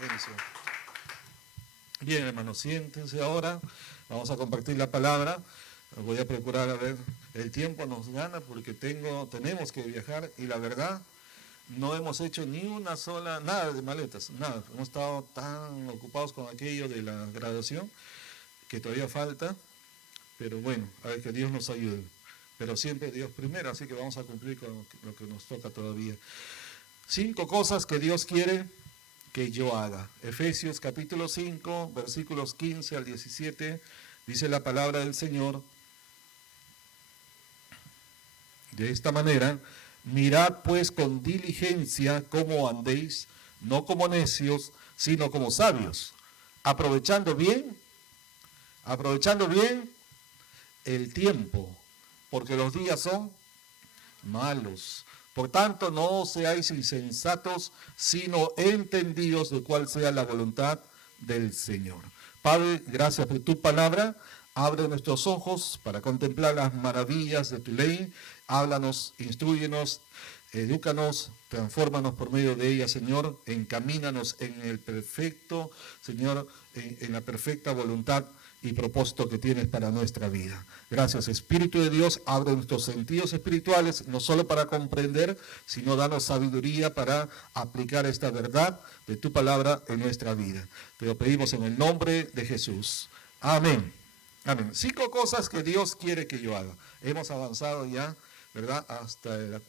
Bendición. Bien, hermanos, siéntense ahora. Vamos a compartir la palabra. Voy a procurar a ver, el tiempo nos gana porque tenemos que viajar y la verdad no hemos hecho ni una sola, nada de maletas, nada. Hemos estado tan ocupados con aquello de la graduación que todavía falta, pero bueno, a ver que Dios nos ayude. Pero siempre Dios primero, así que vamos a cumplir con lo que nos toca todavía. 5 cosas que Dios quiere que yo haga. Efesios capítulo 5, versículos 15 al 17, dice la palabra del Señor de esta manera: mirad pues con diligencia cómo andéis, no como necios, sino como sabios, aprovechando bien el tiempo, porque los días son malos. Por tanto, no seáis insensatos, sino entendidos de cuál sea la voluntad del Señor. Padre, gracias por tu palabra. Abre nuestros ojos para contemplar las maravillas de tu ley. Háblanos, instrúyenos, edúcanos, transfórmanos por medio de ella, Señor. Encamínanos en el perfecto, Señor, en la perfecta voluntad y propósito que tienes para nuestra vida. Gracias, Espíritu de Dios. Abre nuestros sentidos espirituales, no solo para comprender, sino danos sabiduría para aplicar esta verdad de tu palabra en nuestra vida. Te lo pedimos en el nombre de Jesús. Amén. Amén. 5 cosas que Dios quiere que yo haga. Hemos avanzado ya, ¿verdad? Hasta el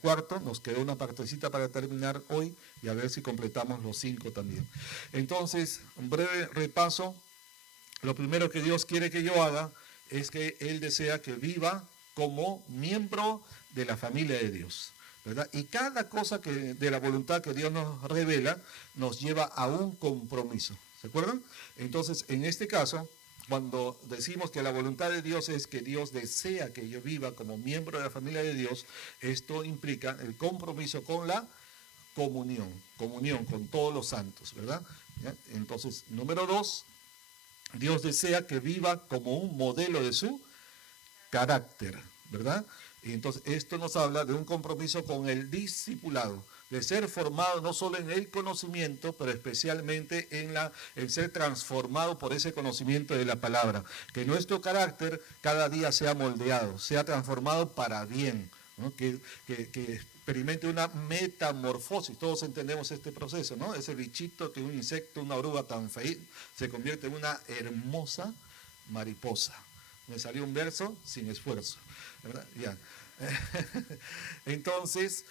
cuarto. Nos quedó una partecita para terminar hoy y a ver si completamos los 5 también. Entonces, un breve repaso. Lo primero que Dios quiere que yo haga es que Él desea que viva como miembro de la familia de Dios, ¿verdad? Y cada cosa de la voluntad que Dios nos revela nos lleva a un compromiso. ¿Se acuerdan? Entonces, en este caso, cuando decimos que la voluntad de Dios es que Dios desea que yo viva como miembro de la familia de Dios, esto implica el compromiso con la comunión con todos los santos, ¿verdad? ¿Ya? Entonces, número 2, Dios desea que viva como un modelo de su carácter, ¿verdad? Y entonces esto nos habla de un compromiso con el discipulado, de ser formado no solo en el conocimiento, pero especialmente en ser transformado por ese conocimiento de la palabra. Que nuestro carácter cada día sea moldeado, sea transformado para bien, ¿no? Que experimente una metamorfosis. Todos entendemos este proceso, ¿no? Ese bichito, que un insecto, una oruga tan fea, se convierte en una hermosa mariposa. Me salió un verso sin esfuerzo, ¿verdad? Ya. Entonces,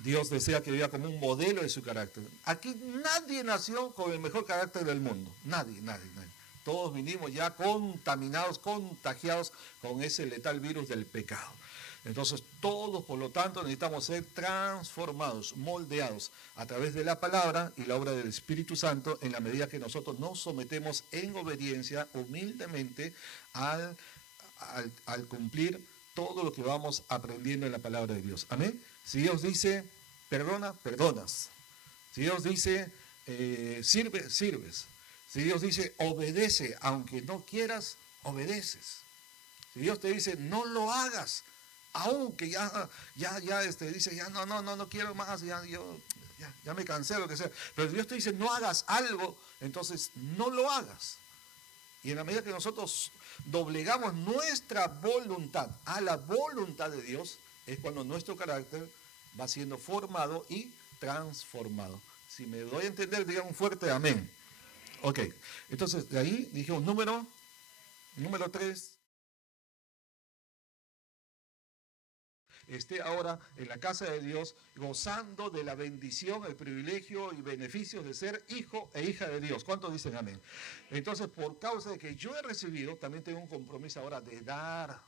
Dios desea que viva como un modelo de su carácter. Aquí nadie nació con el mejor carácter del mundo. Nadie. Todos vinimos ya contaminados, contagiados con ese letal virus del pecado. Entonces todos, por lo tanto, necesitamos ser transformados, moldeados a través de la palabra y la obra del Espíritu Santo, en la medida que nosotros nos sometemos en obediencia humildemente al cumplir todo lo que vamos aprendiendo en la palabra de Dios. Amén. Si Dios dice perdona, perdonas. Si Dios dice sirve, sirves. Si Dios dice obedece, aunque no quieras, obedeces. Si Dios te dice no lo hagas, aunque ya dice ya no quiero más, ya me cansé de lo que sea. Pero si Dios te dice no hagas algo, entonces no lo hagas. Y en la medida que nosotros doblegamos nuestra voluntad a la voluntad de Dios, es cuando nuestro carácter va siendo formado y transformado. Si me doy a entender, digan un fuerte amén. Ok, entonces de ahí dijimos número 3. Esté ahora en la casa de Dios, gozando de la bendición, el privilegio y beneficios de ser hijo e hija de Dios. ¿Cuántos dicen amén? Entonces, por causa de que yo he recibido, también tengo un compromiso ahora de dar,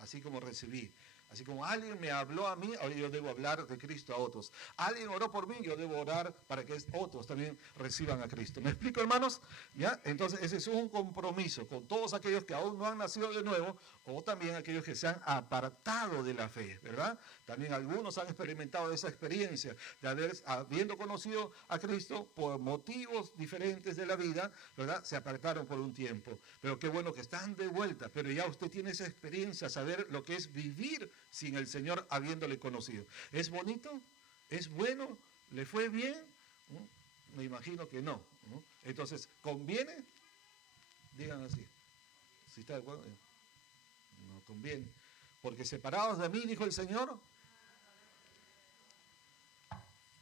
así como recibí. Así como alguien me habló a mí, ahora yo debo hablar de Cristo a otros. Alguien oró por mí, yo debo orar para que otros también reciban a Cristo. ¿Me explico, hermanos? ¿Ya? Entonces ese es un compromiso con todos aquellos que aún no han nacido de nuevo, o también aquellos que se han apartado de la fe, ¿verdad? También algunos han experimentado esa experiencia de habiendo conocido a Cristo por motivos diferentes de la vida, ¿verdad? Se apartaron por un tiempo. Pero qué bueno que están de vuelta, pero ya usted tiene esa experiencia, saber lo que es vivir sin el Señor habiéndole conocido. ¿Es bonito? ¿Es bueno? ¿Le fue bien? ¿no? Me imagino que no, ¿no? Entonces, ¿conviene? Digan así. Si está de acuerdo, no conviene. Porque separados de mí, dijo el Señor,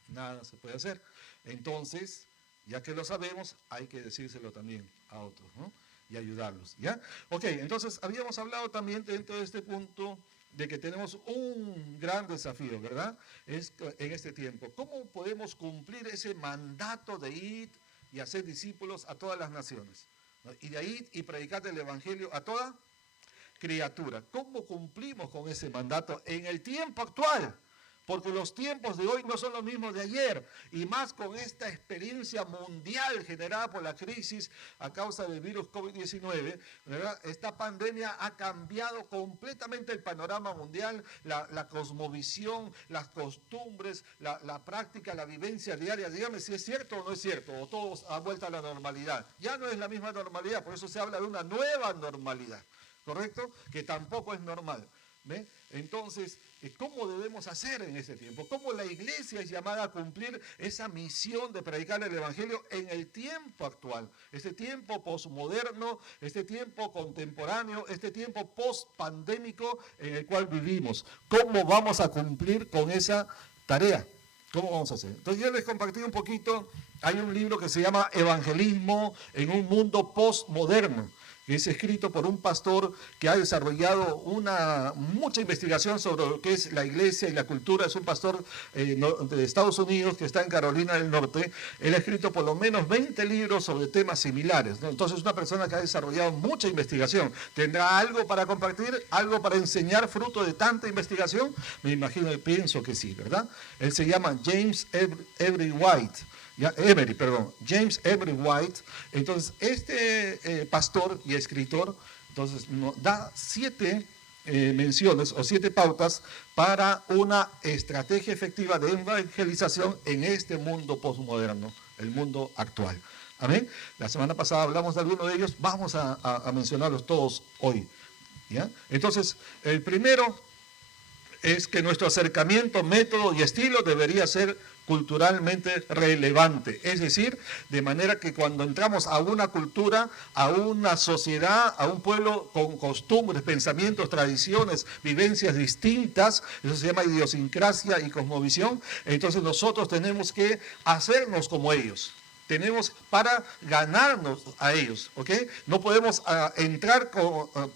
nada se puede hacer. Entonces, ya que lo sabemos, hay que decírselo también a otros, ¿no? Y ayudarlos, ¿ya? Ok, entonces habíamos hablado también dentro de este punto de que tenemos un gran desafío, ¿verdad? Es en este tiempo. ¿Cómo podemos cumplir ese mandato de ir y hacer discípulos a todas las naciones? ¿No? Y de ahí y predicar el Evangelio a toda criatura. ¿Cómo cumplimos con ese mandato en el tiempo actual? Porque los tiempos de hoy no son los mismos de ayer, y más con esta experiencia mundial generada por la crisis a causa del virus COVID-19, ¿verdad? Esta pandemia ha cambiado completamente el panorama mundial, la cosmovisión, las costumbres, la práctica, la vivencia diaria. Dígame si es cierto o no es cierto, o todos han vuelto a la normalidad. Ya no es la misma normalidad, por eso se habla de una nueva normalidad, ¿correcto? Que tampoco es normal. ¿Ve? Entonces, ¿cómo debemos hacer en ese tiempo? ¿Cómo la iglesia es llamada a cumplir esa misión de predicar el Evangelio en el tiempo actual? Este tiempo posmoderno, este tiempo contemporáneo, este tiempo post-pandémico en el cual vivimos. ¿Cómo vamos a cumplir con esa tarea? ¿Cómo vamos a hacer? Entonces yo les compartí un poquito, hay un libro que se llama Evangelismo en un mundo postmoderno, que es escrito por un pastor que ha desarrollado mucha investigación sobre lo que es la iglesia y la cultura. Es un pastor de Estados Unidos que está en Carolina del Norte. Él ha escrito por lo menos 20 libros sobre temas similares, ¿no? Entonces, una persona que ha desarrollado mucha investigación. ¿Tendrá algo para compartir, algo para enseñar fruto de tanta investigación? Me imagino y pienso que sí, ¿verdad? Él se llama James Emery White. James Emery White. Entonces, este pastor y escritor, entonces, nos da 7 menciones o 7 pautas para una estrategia efectiva de evangelización en este mundo postmoderno, el mundo actual. Amén. La semana pasada hablamos de algunos de ellos, vamos a mencionarlos todos hoy, ¿ya? Entonces, el primero es que nuestro acercamiento, método y estilo debería ser culturalmente relevante, es decir, de manera que cuando entramos a una cultura, a una sociedad, a un pueblo con costumbres, pensamientos, tradiciones, vivencias distintas, eso se llama idiosincrasia y cosmovisión, entonces nosotros tenemos que hacernos como ellos. Tenemos para ganarnos a ellos, ¿ok? No podemos entrar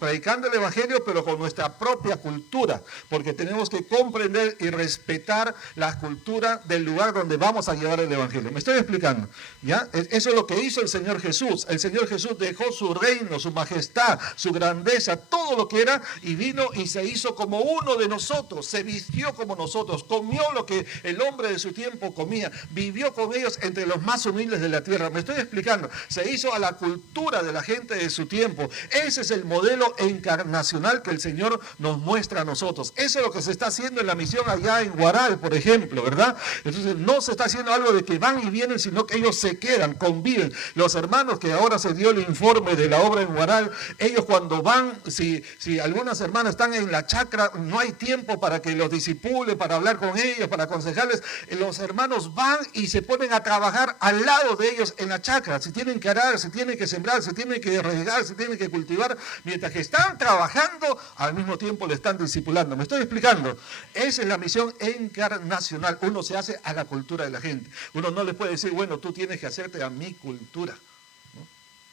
predicando el Evangelio, pero con nuestra propia cultura, porque tenemos que comprender y respetar la cultura del lugar donde vamos a llevar el Evangelio. ¿Me estoy explicando? ¿Ya? Eso es lo que hizo el Señor Jesús. El Señor Jesús dejó su reino, su majestad, su grandeza, todo lo que era, y vino y se hizo como uno de nosotros, se vistió como nosotros, comió lo que el hombre de su tiempo comía, vivió con ellos entre los más humildes de la tierra. Me estoy explicando. Se hizo a la cultura de la gente de su tiempo. Ese es el modelo encarnacional que el Señor nos muestra a nosotros. Eso es lo que se está haciendo en la misión allá en Huaral, por ejemplo, ¿verdad? Entonces no se está haciendo algo de que van y vienen, sino que ellos se quedan, conviven. Los hermanos que ahora se dio el informe de la obra en Huaral, ellos cuando van, si algunas hermanas están en la chacra, no hay tiempo para que los disipule, para hablar con ellos, para aconsejarles. Los hermanos van y se ponen a trabajar al lado de ellos en la chacra. Si tienen que arar, si tienen que sembrar, si tienen que regar, si tienen que cultivar, mientras que están trabajando, al mismo tiempo le están discipulando. ¿Me estoy explicando? Esa es la misión encarnacional. Uno se hace a la cultura de la gente. Uno no le puede decir, bueno, tú tienes que hacerte a mi cultura.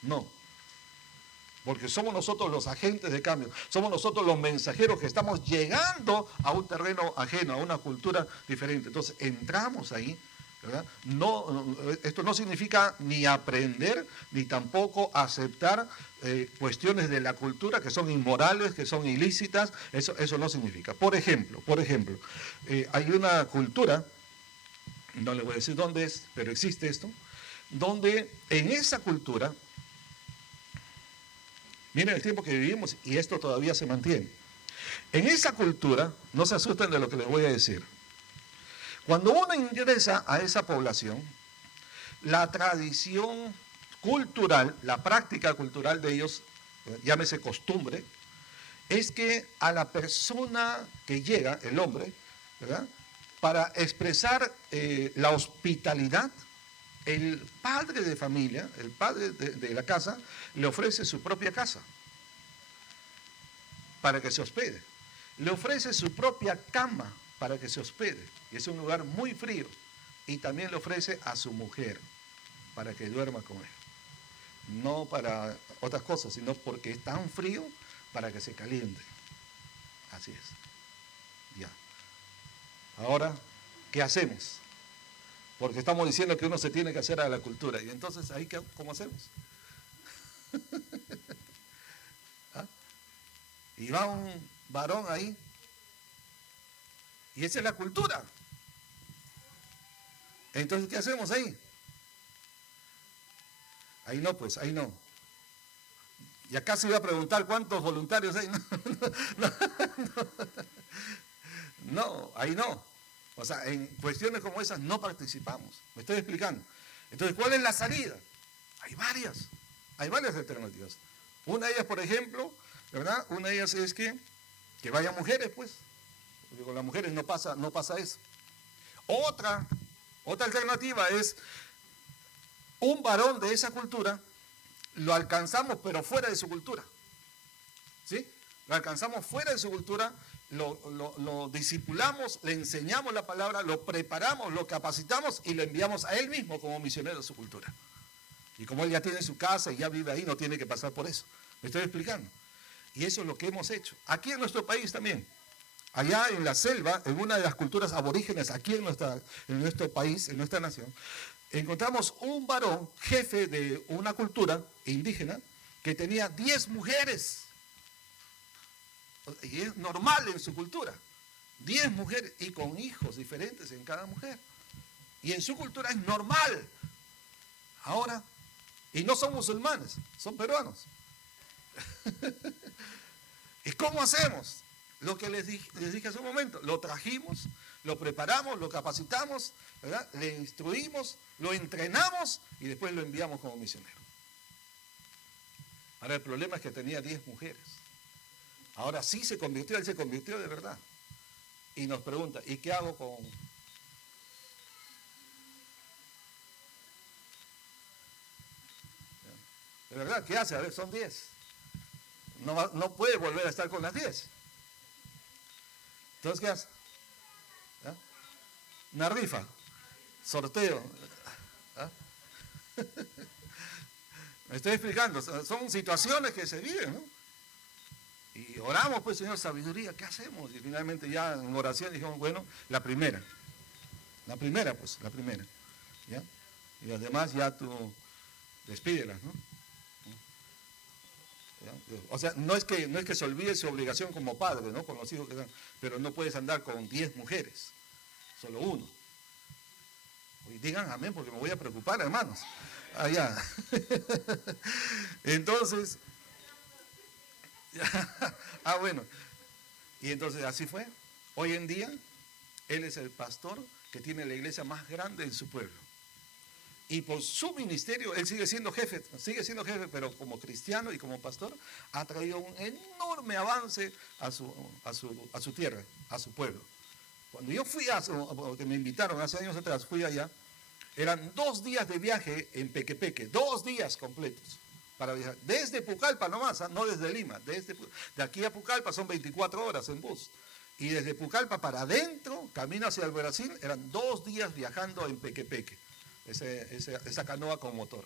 No. Porque somos nosotros los agentes de cambio, somos nosotros los mensajeros que estamos llegando a un terreno ajeno, a una cultura diferente. Entonces entramos ahí, ¿verdad? No, esto no significa ni aprender, ni tampoco aceptar cuestiones de la cultura que son inmorales, que son ilícitas. Eso no significa. Por ejemplo, hay una cultura, no le voy a decir dónde es, pero existe esto, donde en esa cultura, miren el tiempo que vivimos y esto todavía se mantiene. En esa cultura, no se asusten de lo que les voy a decir. Cuando uno ingresa a esa población, la tradición cultural, la práctica cultural de ellos, llámese costumbre, es que a la persona que llega, el hombre, ¿verdad?, para expresar la hospitalidad, el padre de familia, el padre de la casa, le ofrece su propia casa para que se hospede. Le ofrece su propia cama para que se hospede. Y es un lugar muy frío. Y también le ofrece a su mujer para que duerma con él. No para otras cosas, sino porque es tan frío para que se caliente. Así es. Ya. Ahora, ¿qué hacemos? Porque estamos diciendo que uno se tiene que hacer a la cultura. Y entonces, ¿ahí cómo hacemos? ¿Ah? Y va un varón ahí. Y esa es la cultura. Entonces, ¿qué hacemos ahí? Ahí no, pues, ahí no. Y acá se iba a preguntar cuántos voluntarios hay. No, ahí no. O sea, en cuestiones como esas no participamos. Me estoy explicando. Entonces, ¿cuál es la salida? Hay varias alternativas. Una de ellas, por ejemplo, ¿verdad? Una de ellas es que vayan mujeres, pues. Porque con las mujeres no pasa eso. Otra alternativa es un varón de esa cultura, lo alcanzamos pero fuera de su cultura. ¿Sí? Lo alcanzamos fuera de su cultura, lo discipulamos, le enseñamos la palabra, lo preparamos, lo capacitamos y lo enviamos a él mismo como misionero de su cultura. Y como él ya tiene su casa y ya vive ahí, no tiene que pasar por eso. ¿Me estoy explicando? Y eso es lo que hemos hecho. Aquí en nuestro país también. Allá en la selva, en una de las culturas aborígenes, aquí en nuestro país, en nuestra nación, encontramos un varón, jefe de una cultura indígena, que tenía 10 mujeres. Y es normal en su cultura. 10 mujeres y con hijos diferentes en cada mujer. Y en su cultura es normal. Ahora, y no son musulmanes, son peruanos. ¿Y cómo hacemos? Lo que les dije hace un momento, lo trajimos, lo preparamos, lo capacitamos, ¿verdad? Le instruimos, lo entrenamos y después lo enviamos como misionero. Ahora el problema es que tenía 10 mujeres. Ahora sí él se convirtió de verdad. Y nos pregunta, ¿y qué hago con...? ¿De verdad? ¿Qué hace? A ver, son 10. No puede volver a estar con las 10. Entonces, ¿qué hace? ¿Ah? Una rifa, sorteo. ¿Ah? Me estoy explicando, son situaciones que se viven, ¿no? Y oramos, pues, Señor, sabiduría, ¿qué hacemos? Y finalmente ya en oración dijimos, bueno, la primera, pues, la primera. ¿Ya? Y las demás ya tú despídelas, ¿no? ¿Ya? O sea, no es que se olvide su obligación como padre, ¿no? Con los hijos que dan, pero no puedes andar con 10 mujeres, solo uno. Y digan amén, porque me voy a preocupar, hermanos. Allá. Entonces, bueno. Y entonces así fue. Hoy en día, él es el pastor que tiene la iglesia más grande en su pueblo. Y por su ministerio, él sigue siendo jefe, pero como cristiano y como pastor, ha traído un enorme avance a su tierra, a su pueblo. Cuando yo fui porque me invitaron hace años atrás, fui allá, eran 2 días de viaje en Pequepeque, 2 días completos para viajar. Desde Pucallpa nomás, no desde Lima, de aquí a Pucallpa son 24 horas en bus. Y desde Pucallpa para adentro, camino hacia el Brasil, eran 2 días viajando en Pequepeque. Esa canoa con motor.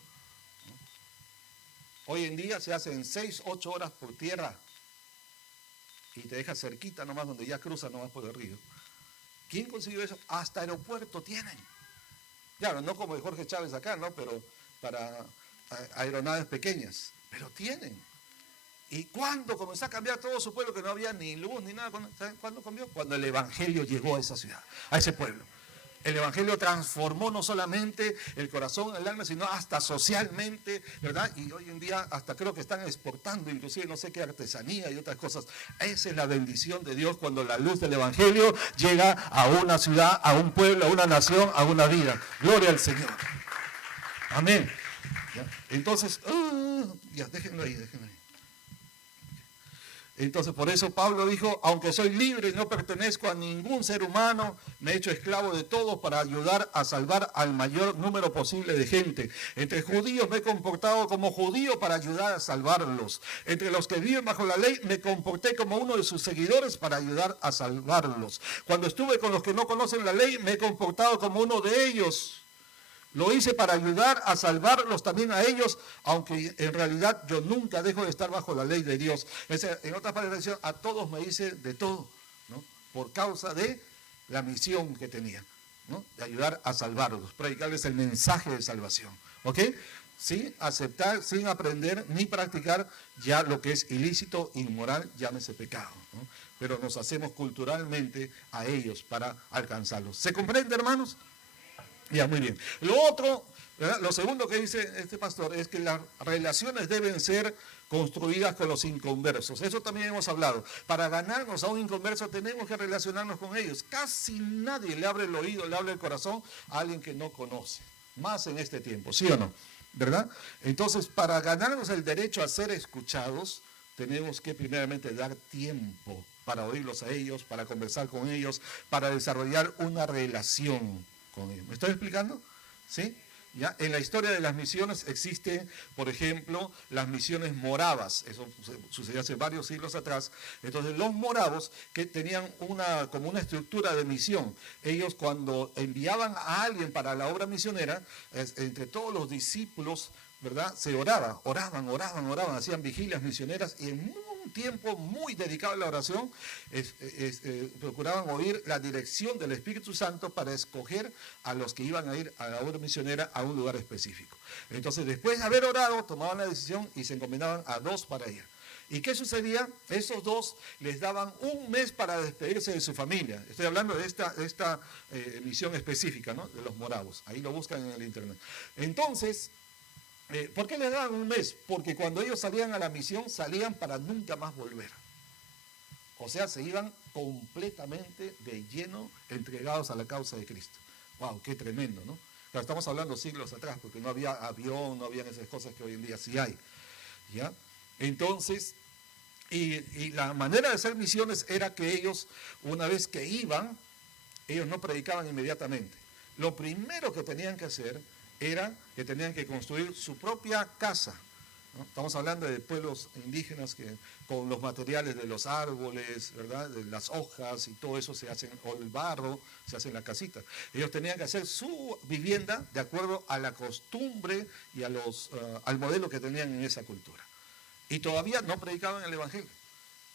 Hoy en día se hacen 6, 8 horas por tierra y te deja cerquita nomás, donde ya cruzan nomás por el río. ¿Quién consiguió eso? Hasta aeropuerto tienen. Claro, no como el Jorge Chávez acá, ¿no? Pero para aeronaves pequeñas. Pero tienen. ¿Y cuándo comenzó a cambiar todo su pueblo, que no había ni luz ni nada? ¿Saben cuándo cambió? Cuando el evangelio llegó a esa ciudad, a ese pueblo. El evangelio transformó no solamente el corazón, el alma, sino hasta socialmente, ¿verdad? Y hoy en día hasta creo que están exportando, inclusive no sé qué artesanía y otras cosas. Esa es la bendición de Dios cuando la luz del evangelio llega a una ciudad, a un pueblo, a una nación, a una vida. Gloria al Señor. Amén. ¿Ya? Entonces, ya, déjenlo ahí. Entonces, por eso Pablo dijo, aunque soy libre y no pertenezco a ningún ser humano, me he hecho esclavo de todos para ayudar a salvar al mayor número posible de gente. Entre judíos me he comportado como judío para ayudar a salvarlos. Entre los que viven bajo la ley, me comporté como uno de sus seguidores para ayudar a salvarlos. Cuando estuve con los que no conocen la ley, me he comportado como uno de ellos. Lo hice para ayudar a salvarlos también a ellos, aunque en realidad yo nunca dejo de estar bajo la ley de Dios. En otras palabras, a todos me hice de todo, ¿no? Por causa de la misión que tenía, ¿no? De ayudar a salvarlos, predicarles el mensaje de salvación. ¿Ok? Sin aceptar, sin aprender ni practicar ya lo que es ilícito, inmoral, llámese pecado, ¿no? Pero nos hacemos culturalmente a ellos para alcanzarlos. ¿Se comprende, hermanos? Ya, muy bien. Lo otro, ¿verdad? Lo segundo que dice este pastor es que las relaciones deben ser construidas con los inconversos. Eso también hemos hablado. Para ganarnos a un inconverso tenemos que relacionarnos con ellos. Casi nadie le abre el oído, le abre el corazón a alguien que no conoce. Más en este tiempo, ¿sí o no? ¿Verdad? Entonces, para ganarnos el derecho a ser escuchados, tenemos que primeramente dar tiempo para oírlos a ellos, para conversar con ellos, para desarrollar una relación con ellos. ¿Me estoy explicando? ¿Sí? ¿Ya? En la historia de las misiones existen, por ejemplo, las misiones moravas. Eso sucedió hace varios siglos atrás. Entonces, los moravos que tenían como una estructura de misión, ellos cuando enviaban a alguien para la obra misionera, entre todos los discípulos, ¿verdad? Se oraban, hacían vigilias misioneras y en un tiempo muy dedicado a la oración, procuraban oír la dirección del Espíritu Santo para escoger a los que iban a ir a la obra misionera a un lugar específico. Entonces, después de haber orado, tomaban la decisión y se encomendaban a 2 para ir. ¿Y qué sucedía? Esos 2 les daban un mes para despedirse de su familia. Estoy hablando de esta misión específica, ¿no? De los moravos. Ahí lo buscan en el internet. Entonces, ¿por qué les daban un mes? Porque cuando ellos salían a la misión, salían para nunca más volver. O sea, se iban completamente de lleno entregados a la causa de Cristo. ¡Wow! ¡Qué tremendo!, ¿no? Claro, estamos hablando siglos atrás, porque no había avión, no habían esas cosas que hoy en día sí hay. ¿Ya? Entonces, y la manera de hacer misiones era que ellos, una vez que iban, ellos no predicaban inmediatamente. Lo primero que tenían que hacer era que tenían que construir su propia casa, ¿no? Estamos hablando de pueblos indígenas que con los materiales de los árboles, ¿verdad? De las hojas y todo eso se hacen, o el barro, se hace en la casita. Ellos tenían que hacer su vivienda de acuerdo a la costumbre y al modelo que tenían en esa cultura. Y todavía no predicaban el Evangelio.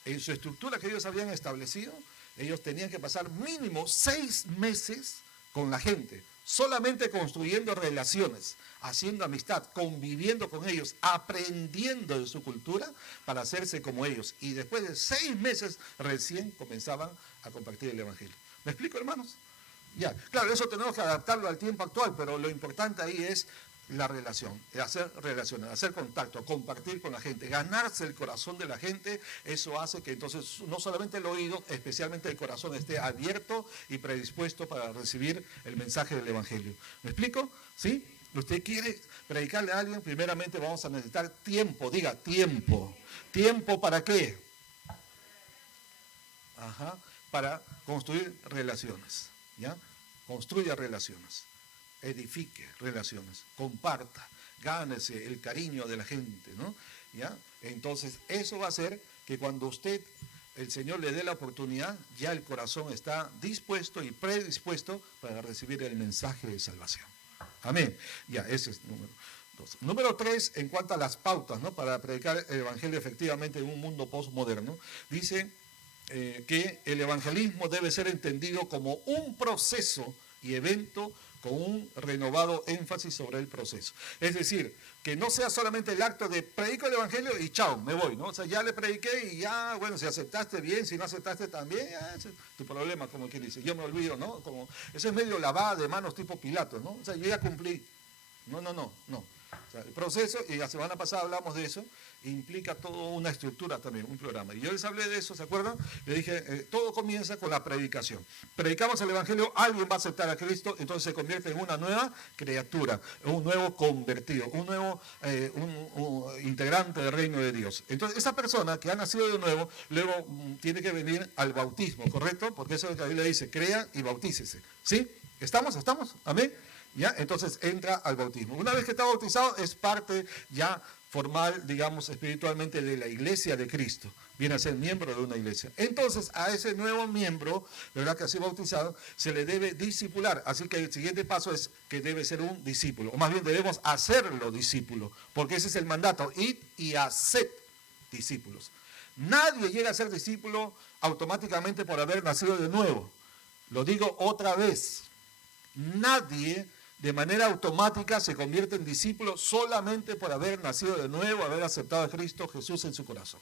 En su estructura que ellos habían establecido, ellos tenían que pasar mínimo 6 meses con la gente, solamente construyendo relaciones, haciendo amistad, conviviendo con ellos, aprendiendo de su cultura para hacerse como ellos. Y después de 6 meses recién comenzaban a compartir el Evangelio. ¿Me explico, hermanos? Ya, claro, eso tenemos que adaptarlo al tiempo actual, pero lo importante ahí es la relación, hacer relaciones, hacer contacto, compartir con la gente, ganarse el corazón de la gente. Eso hace que entonces no solamente el oído, especialmente el corazón esté abierto y predispuesto para recibir el mensaje del Evangelio. ¿Me explico? ¿Sí? Usted quiere predicarle a alguien, primeramente vamos a necesitar tiempo. Diga, tiempo. ¿Tiempo para qué? Para construir relaciones, ¿ya? Construya relaciones. Edifique relaciones, comparta, gánese el cariño de la gente, ¿no? ¿Ya? Entonces, eso va a hacer que cuando el Señor le dé la oportunidad, ya el corazón está dispuesto y predispuesto para recibir el mensaje de salvación. Amén. Ya, ese es número 2. Número 3, en cuanto a las pautas, ¿no? Para predicar el Evangelio efectivamente en un mundo postmoderno, dice que el evangelismo debe ser entendido como un proceso y evento con un renovado énfasis sobre el proceso. Es decir, que no sea solamente el acto de predico el evangelio y chao, me voy, ¿no? O sea, ya le prediqué y ya, bueno, si aceptaste bien, si no aceptaste también, ya, ese es tu problema, como quien dice, yo me olvido, ¿no? Como, eso es medio lavada de manos tipo Pilato, ¿no? O sea, yo ya cumplí. No. O sea, el proceso, y la semana pasada hablamos de eso, implica toda una estructura también, un programa. Y yo les hablé de eso, ¿se acuerdan? Le dije, todo comienza con la predicación. Predicamos el Evangelio, alguien va a aceptar a Cristo, entonces se convierte en una nueva criatura, un nuevo convertido, un nuevo un integrante del reino de Dios. Entonces, esa persona que ha nacido de nuevo, luego tiene que venir al bautismo, ¿correcto? Porque eso es lo que la Biblia dice, crea y bautícese. ¿Sí? ¿Estamos? ¿Amén? ¿Ya? Entonces entra al bautismo. Una vez que está bautizado es parte ya formal, digamos, espiritualmente de la iglesia de Cristo. Viene a ser miembro de una iglesia. Entonces a ese nuevo miembro, ¿verdad?, que ha sido bautizado, se le debe discipular. Así que el siguiente paso es que debe ser un discípulo. O más bien debemos hacerlo discípulo. Porque ese es el mandato. Id y haced discípulos. Nadie llega a ser discípulo automáticamente por haber nacido de nuevo. Lo digo otra vez. Nadie de manera automática se convierte en discípulo solamente por haber nacido de nuevo, haber aceptado a Cristo Jesús en su corazón.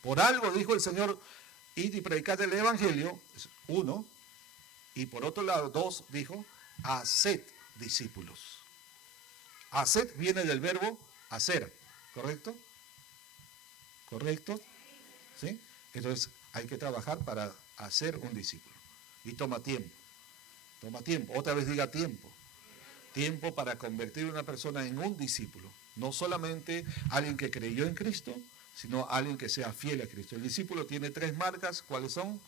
Por algo dijo el Señor, id y predicad el Evangelio, uno, y por otro lado, dos, dijo, haced discípulos. Haced viene del verbo hacer, ¿correcto? ¿Correcto? ¿Sí? Entonces hay que trabajar para hacer un discípulo. Y toma tiempo. Toma tiempo. Otra vez diga tiempo. Tiempo para convertir a una persona en un discípulo. No solamente alguien que creyó en Cristo, sino alguien que sea fiel a Cristo. El discípulo tiene tres marcas. ¿Cuáles son?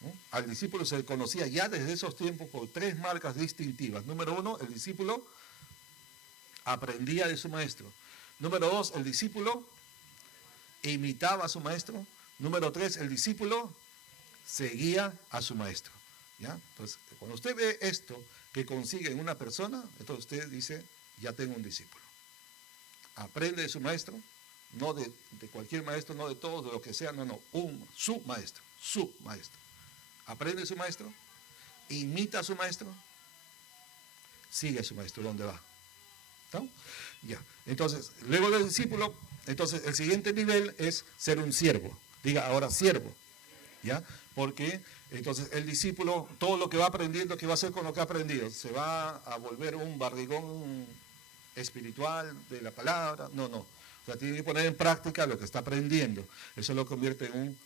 ¿No? Al discípulo se le conocía ya desde esos tiempos por tres marcas distintivas. Número uno, el discípulo aprendía de su maestro. Número dos, el discípulo imitaba a su maestro. Número tres, el discípulo seguía a su maestro. ¿Ya? Entonces, cuando usted ve esto que consigue en una persona, entonces usted dice, ya tengo un discípulo. Aprende de su maestro, no de cualquier maestro, no de todos, de lo que sea, no, su maestro. Aprende de su maestro, imita a su maestro, sigue a su maestro, ¿dónde va? ¿No? Ya. Entonces, luego del discípulo, entonces el siguiente nivel es ser un siervo. Diga ahora siervo. ¿Ya? Porque entonces el discípulo, todo lo que va aprendiendo, ¿qué va a hacer con lo que ha aprendido? ¿Se va a volver un barrigón espiritual de la palabra? No. O sea, tiene que poner en práctica lo que está aprendiendo. Eso lo convierte en un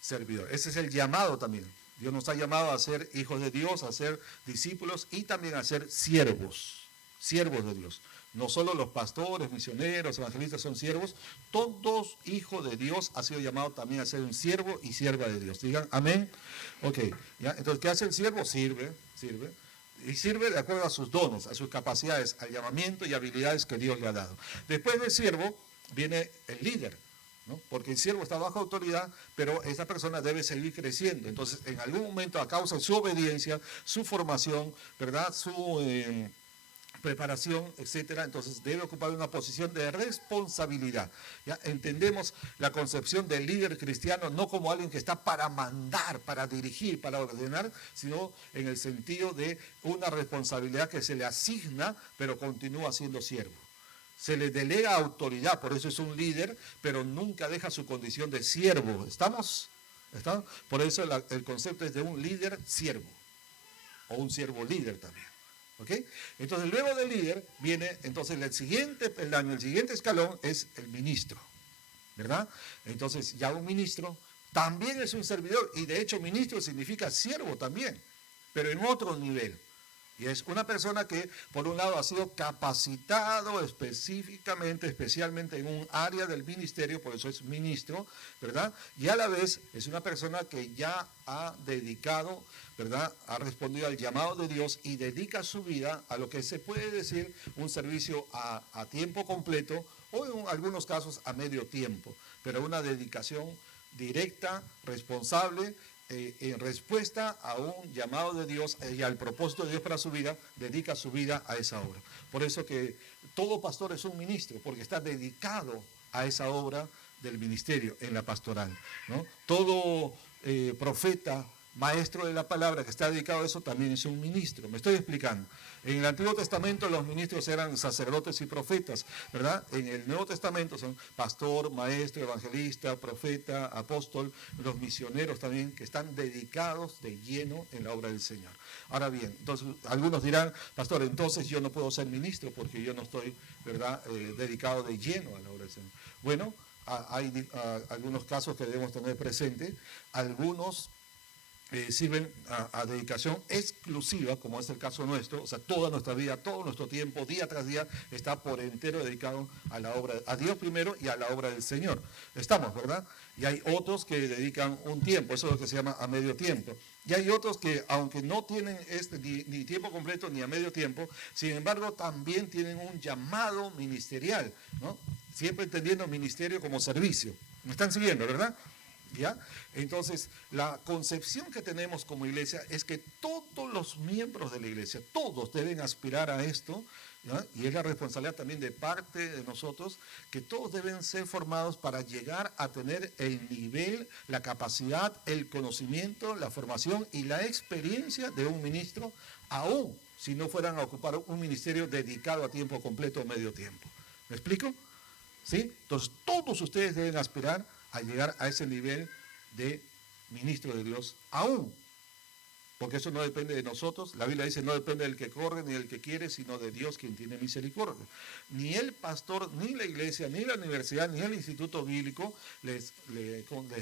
servidor. Ese es el llamado también. Dios nos ha llamado a ser hijos de Dios, a ser discípulos y también a ser siervos de Dios. No solo los pastores, misioneros, evangelistas son siervos, todos hijos de Dios ha sido llamado también a ser un siervo y sierva de Dios. Digan amén. Ok, ¿ya? Entonces, ¿qué hace el siervo? Sirve. Y sirve de acuerdo a sus dones, a sus capacidades, al llamamiento y habilidades que Dios le ha dado. Después del siervo viene el líder, ¿no? Porque el siervo está bajo autoridad, pero esa persona debe seguir creciendo. Entonces, en algún momento, a causa de su obediencia, su formación, ¿verdad?, su preparación, etcétera, entonces debe ocupar una posición de responsabilidad. ¿Ya? Entendemos la concepción del líder cristiano no como alguien que está para mandar, para dirigir, para ordenar, sino en el sentido de una responsabilidad que se le asigna, pero continúa siendo siervo. Se le delega autoridad, por eso es un líder, pero nunca deja su condición de siervo. ¿Estamos? Por eso el concepto es de un líder siervo, o un siervo líder también. ¿Okay? Entonces, luego del líder viene, entonces el siguiente peldaño, el siguiente escalón es el ministro, ¿verdad? Entonces, ya un ministro también es un servidor, y de hecho ministro significa siervo también, pero en otro nivel. Y es una persona que, por un lado, ha sido capacitado específicamente, especialmente en un área del ministerio, por eso es ministro, ¿verdad? Y a la vez es una persona que ya ha dedicado, ¿verdad?, ha respondido al llamado de Dios y dedica su vida a lo que se puede decir un servicio a tiempo completo o en algunos casos a medio tiempo, pero una dedicación directa, responsable, en respuesta a un llamado de Dios y al propósito de Dios para su vida, dedica su vida a esa obra. Por eso que todo pastor es un ministro, porque está dedicado a esa obra del ministerio en la pastoral, ¿no? Todo profeta maestro de la palabra que está dedicado a eso también es un ministro. Me estoy explicando. En el Antiguo Testamento los ministros eran sacerdotes y profetas, ¿verdad? En el Nuevo Testamento son pastor, maestro, evangelista, profeta, apóstol, los misioneros también que están dedicados de lleno en la obra del Señor. Ahora bien, entonces algunos dirán, pastor, entonces yo no puedo ser ministro porque yo no estoy, ¿verdad?, dedicado de lleno a la obra del Señor. Bueno, hay algunos casos que debemos tener presente. Algunos sirven a dedicación exclusiva, como es el caso nuestro, o sea, toda nuestra vida, todo nuestro tiempo, día tras día, está por entero dedicado a la obra, a Dios primero y a la obra del Señor. Estamos, ¿verdad? Y hay otros que dedican un tiempo, eso es lo que se llama a medio tiempo. Y hay otros que, aunque no tienen ni tiempo completo ni a medio tiempo, sin embargo, también tienen un llamado ministerial, ¿no? Siempre entendiendo ministerio como servicio. ¿Me están siguiendo, verdad? ¿Ya? Entonces, la concepción que tenemos como iglesia es que todos los miembros de la iglesia, todos deben aspirar a esto, ¿ya? Y es la responsabilidad también de parte de nosotros, que todos deben ser formados para llegar a tener el nivel, la capacidad, el conocimiento, la formación y la experiencia de un ministro, aún si no fueran a ocupar un ministerio dedicado a tiempo completo o medio tiempo. ¿Me explico? ¿Sí? Entonces, todos ustedes deben aspirar a llegar a ese nivel de ministro de Dios aún, porque eso no depende de nosotros. La Biblia dice no depende del que corre ni del que quiere, sino de Dios quien tiene misericordia. Ni el pastor, ni la iglesia, ni la universidad, ni el instituto bíblico les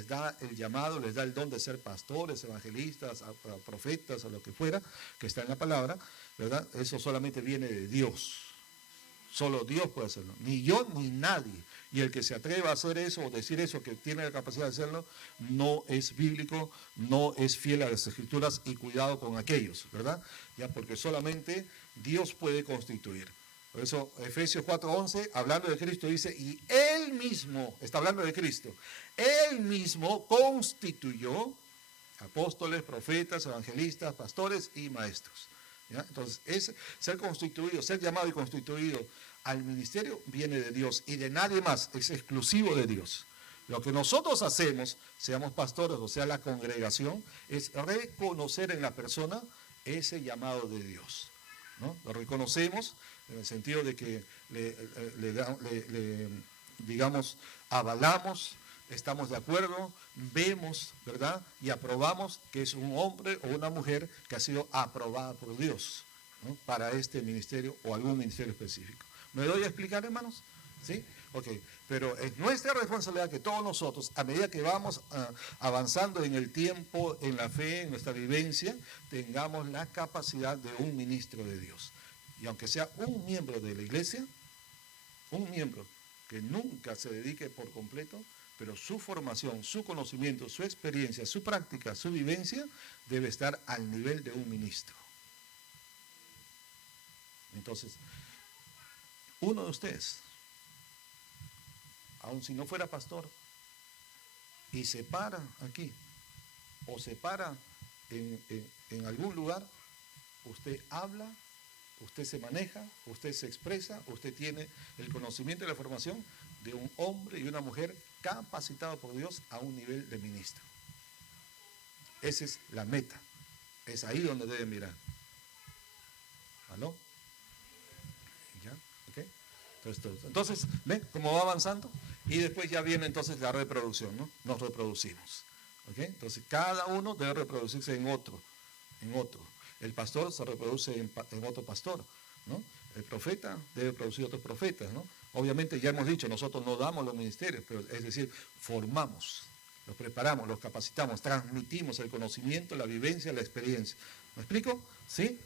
da el llamado, les da el don de ser pastores, evangelistas, profetas, o lo que fuera, que está en la palabra, ¿verdad? Eso solamente viene de Dios. Solo Dios puede hacerlo, ni yo ni nadie. Y el que se atreva a hacer eso o decir eso, que tiene la capacidad de hacerlo, no es bíblico, no es fiel a las Escrituras, y cuidado con aquellos, ¿verdad? Ya, porque solamente Dios puede constituir. Por eso Efesios 4:11, hablando de Cristo, dice, y Él mismo, está hablando de Cristo, Él mismo constituyó apóstoles, profetas, evangelistas, pastores y maestros. ¿Ya? Entonces, ser constituido, ser llamado y constituido al ministerio viene de Dios y de nadie más, es exclusivo de Dios. Lo que nosotros hacemos, seamos pastores o sea la congregación, es reconocer en la persona ese llamado de Dios, ¿no? Lo reconocemos en el sentido de que digamos, avalamos, estamos de acuerdo, vemos, ¿verdad? Y aprobamos que es un hombre o una mujer que ha sido aprobada por Dios, ¿no?, para este ministerio o algún ministerio específico. ¿Me doy a explicar, hermanos? ¿Sí? Ok. Pero es nuestra responsabilidad que todos nosotros, a medida que vamos avanzando en el tiempo, en la fe, en nuestra vivencia, tengamos la capacidad de un ministro de Dios. Y aunque sea un miembro de la iglesia, un miembro que nunca se dedique por completo, pero su formación, su conocimiento, su experiencia, su práctica, su vivencia, debe estar al nivel de un ministro. Entonces, uno de ustedes, aun si no fuera pastor, y se para aquí, o se para en algún lugar, usted habla, usted se maneja, usted se expresa, usted tiene el conocimiento y la formación de un hombre y una mujer capacitado por Dios a un nivel de ministro. Esa es la meta. Es ahí donde deben mirar. ¿Aló? ¿Ya? ¿Ok? Entonces, ¿ven cómo va avanzando? Y después ya viene entonces la reproducción, ¿no? Nos reproducimos. ¿Ok? Entonces, cada uno debe reproducirse en otro. El pastor se reproduce en otro pastor, ¿no? El profeta debe producir otros profetas, ¿no? Obviamente ya hemos dicho, nosotros no damos los ministerios, pero es decir, formamos, los preparamos, los capacitamos, transmitimos el conocimiento, la vivencia, la experiencia. ¿Me explico? ¿Sí?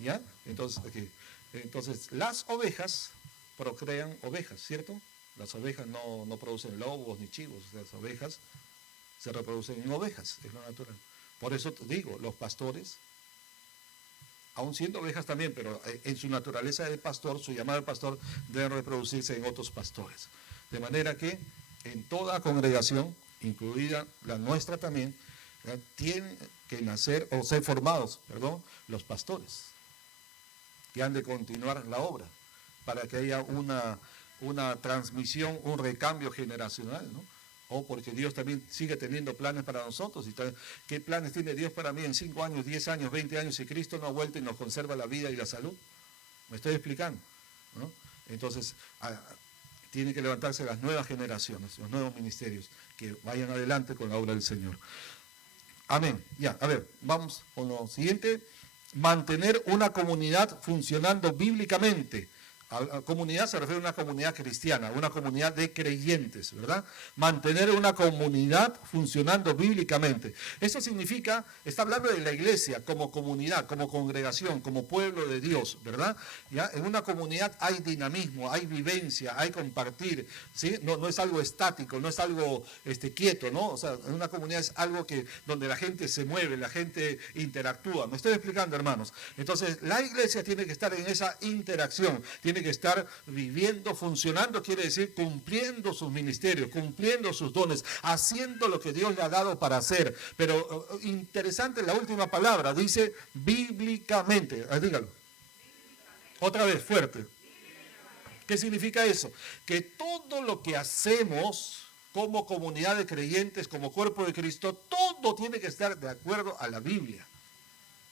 ¿Ya? Entonces, las ovejas procrean ovejas, ¿cierto? Las ovejas no producen lobos ni chivos, las ovejas se reproducen en ovejas, es lo natural. Por eso te digo, los pastores, aun siendo ovejas también, pero en su naturaleza de pastor, su llamado de pastor, deben reproducirse en otros pastores. De manera que en toda congregación, incluida la nuestra también, tienen que nacer o ser formados, los pastores, que han de continuar la obra, para que haya una transmisión, un recambio generacional, ¿no? o porque Dios también sigue teniendo planes para nosotros. ¿Qué planes tiene Dios para mí en 5 años, 10 años, 20 años si Cristo no ha vuelto y nos conserva la vida y la salud? ¿Me estoy explicando? ¿No? Entonces, tienen que levantarse las nuevas generaciones, los nuevos ministerios, que vayan adelante con la obra del Señor. Amén. Ya, a ver, vamos con lo siguiente. Mantener una comunidad funcionando bíblicamente. A comunidad se refiere a una comunidad cristiana, una comunidad de creyentes, ¿verdad? Mantener una comunidad funcionando bíblicamente. Eso significa, está hablando de la iglesia como comunidad, como congregación, como pueblo de Dios, ¿verdad? ¿Ya? En una comunidad hay dinamismo, hay vivencia, hay compartir, ¿sí? No es algo estático, no es algo quieto, ¿no? O sea, en una comunidad es algo donde la gente se mueve, la gente interactúa. ¿Me estoy explicando, hermanos? Entonces, la iglesia tiene que estar en esa interacción, tiene que estar viviendo, funcionando, quiere decir cumpliendo sus ministerios, cumpliendo sus dones, haciendo lo que Dios le ha dado para hacer. Pero interesante la última palabra, dice bíblicamente. Dígalo. Otra vez, fuerte. ¿Qué significa eso? Que todo lo que hacemos como comunidad de creyentes, como cuerpo de Cristo, todo tiene que estar de acuerdo a la Biblia,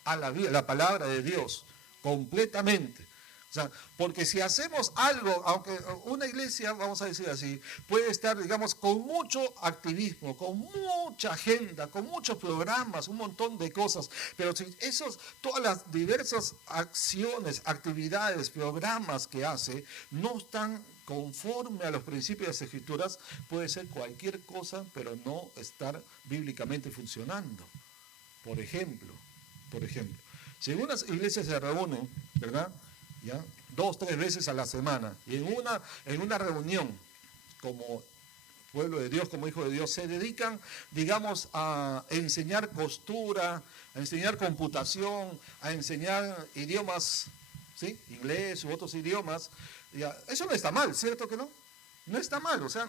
la palabra de Dios, completamente. O sea, porque si hacemos algo, aunque una iglesia, vamos a decir así, puede estar, digamos, con mucho activismo, con mucha agenda, con muchos programas, un montón de cosas, pero si todas las diversas acciones, actividades, programas que hace, no están conforme a los principios de las Escrituras, puede ser cualquier cosa, pero no estar bíblicamente funcionando. Por ejemplo, si en unas iglesias se reúnen, ¿verdad?, ¿ya? 2, 3 veces a la semana, y en una reunión como pueblo de Dios, como hijo de Dios, se dedican, digamos, a enseñar costura, a enseñar computación, a enseñar idiomas, ¿sí?, inglés u otros idiomas. ¿Ya? Eso no está mal, ¿cierto que no? No está mal, o sea,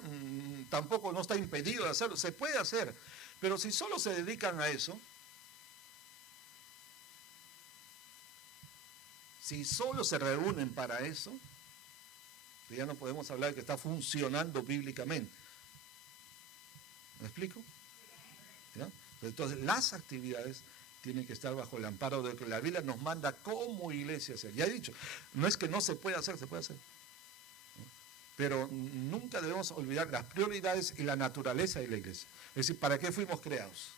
tampoco no está impedido de hacerlo, se puede hacer, pero si solo se dedican a eso, si solo se reúnen para eso, ya no podemos hablar de que está funcionando bíblicamente. ¿Me explico? ¿Ya? Entonces, las actividades tienen que estar bajo el amparo de que la Biblia nos manda como iglesia hacer. Ya he dicho, no es que no se pueda hacer, se puede hacer. Pero nunca debemos olvidar las prioridades y la naturaleza de la iglesia. Es decir, ¿para qué fuimos creados?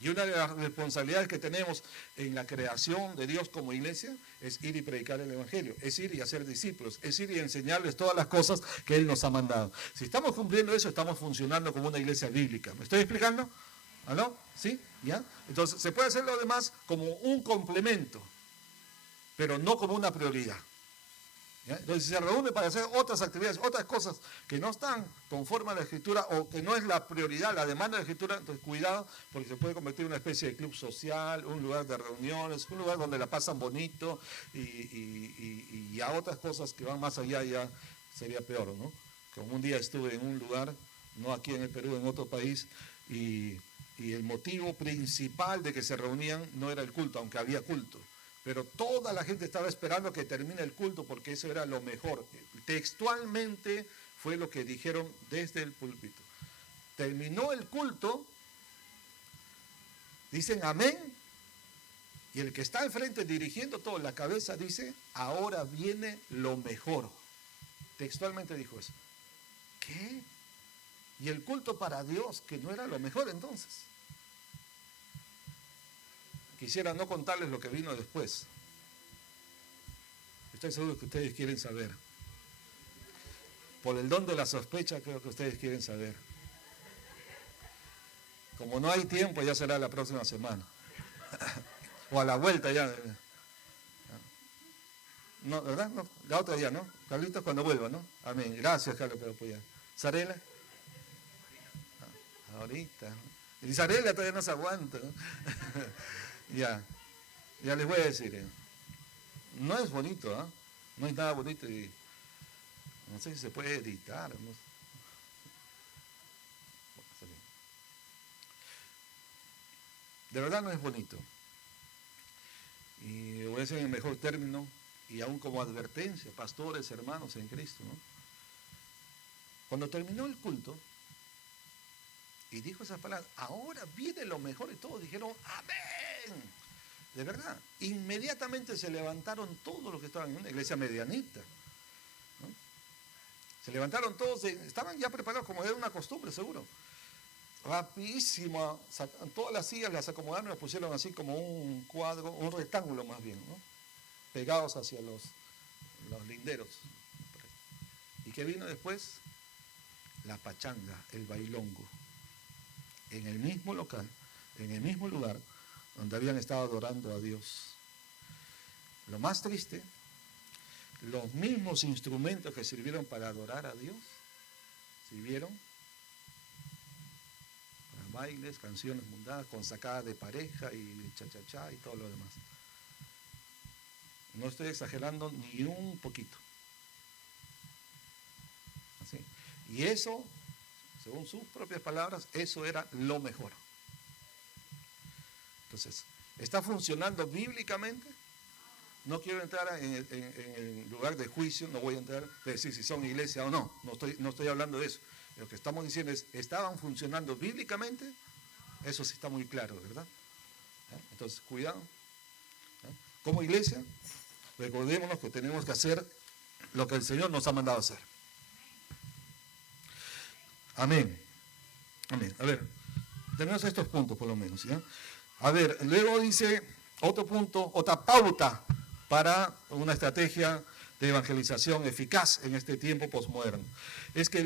Y una de las responsabilidades que tenemos en la creación de Dios como iglesia es ir y predicar el Evangelio, es ir y hacer discípulos, es ir y enseñarles todas las cosas que Él nos ha mandado. Si estamos cumpliendo eso, estamos funcionando como una iglesia bíblica. ¿Me estoy explicando? ¿Aló? ¿Sí? ¿Ya? Entonces, se puede hacer lo demás como un complemento, pero no como una prioridad. ¿Ya? Entonces, si se reúne para hacer otras actividades, otras cosas que no están conforme a la Escritura o que no es la prioridad, la demanda de la Escritura, entonces cuidado, porque se puede convertir en una especie de club social, un lugar de reuniones, un lugar donde la pasan bonito y a otras cosas que van más allá ya sería peor, ¿no? Como un día estuve en un lugar, no aquí en el Perú, en otro país, y el motivo principal de que se reunían no era el culto, aunque había culto. Pero toda la gente estaba esperando que termine el culto porque eso era lo mejor. Textualmente fue lo que dijeron desde el púlpito. Terminó el culto, dicen amén, y el que está al frente dirigiendo todo, la cabeza dice, ahora viene lo mejor. Textualmente dijo eso. ¿Qué? Y el culto para Dios, que no era lo mejor entonces. Quisiera no contarles lo que vino después. Estoy seguro que ustedes quieren saber. Por el don de la sospecha creo que ustedes quieren saber. Como no hay tiempo, ya será la próxima semana. O a la vuelta ya. No, ¿verdad? No, la otra ya, ¿no? Carlitos cuando vuelva, ¿no? Amén. Gracias, Carlos, por apoyar. ¿Sarela? Ahorita. Y Sarela todavía no se aguanta, ¿no? Ya les voy a decir, no es bonito, ¿eh? No es nada bonito y no sé si se puede editar. No sé. De verdad no es bonito. Y voy a decir en el mejor término y aún como advertencia, pastores, hermanos en Cristo, ¿no? Cuando terminó el culto, y dijo esas palabras, ahora viene lo mejor, y todos dijeron, amén. De verdad, inmediatamente se levantaron todos los que estaban en una iglesia medianita, ¿no? Se levantaron todos, estaban ya preparados como era una costumbre, seguro. Rapidísimo, todas las sillas las acomodaron y las pusieron así como un cuadro, un rectángulo más bien, ¿no? Pegados hacia los linderos. ¿Y qué vino después? La pachanga, el bailongo. En el mismo local, en el mismo lugar donde habían estado adorando a Dios. Lo más triste, los mismos instrumentos que sirvieron para adorar a Dios, sirvieron para bailes, canciones mundanas, con sacada de pareja y cha-cha-cha y todo lo demás. No estoy exagerando ni un poquito. ¿Así? Y eso, según sus propias palabras, eso era lo mejor. Entonces, ¿está funcionando bíblicamente? No quiero entrar en el lugar de juicio, no voy a entrar de decir si son iglesia o no, no estoy hablando de eso. Lo que estamos diciendo es, ¿estaban funcionando bíblicamente? Eso sí está muy claro, ¿verdad? Entonces, cuidado. Como iglesia, recordémonos que tenemos que hacer lo que el Señor nos ha mandado hacer. Amén. Amén. A ver, tenemos estos puntos por lo menos, ¿ya? A ver, luego dice otro punto, otra pauta para una estrategia de evangelización eficaz en este tiempo posmoderno. Es que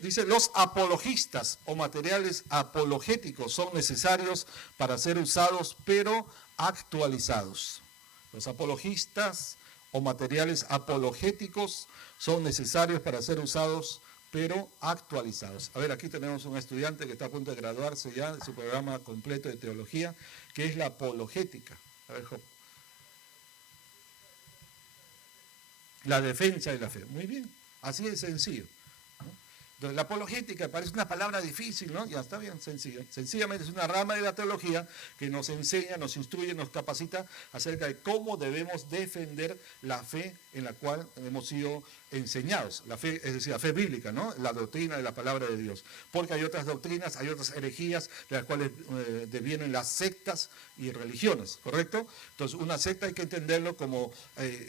dice, los apologistas o materiales apologéticos son necesarios para ser usados, pero actualizados. Los apologistas o materiales apologéticos son necesarios para ser usados, pero actualizados. A ver, aquí tenemos un estudiante que está a punto de graduarse ya de su programa completo de teología, que es la apologética. A ver, Job. La defensa de la fe. Muy bien, así de sencillo, ¿no? Entonces, la apologética parece una palabra difícil, ¿no? Ya está bien, sencillo. Sencillamente es una rama de la teología que nos enseña, nos instruye, nos capacita acerca de cómo debemos defender la fe en la cual hemos sido enseñados. La fe, es decir, la fe bíblica, ¿no? La doctrina de la palabra de Dios. Porque hay otras doctrinas, hay otras herejías de las cuales devienen las sectas y religiones, ¿correcto? Entonces, una secta hay que entenderlo como,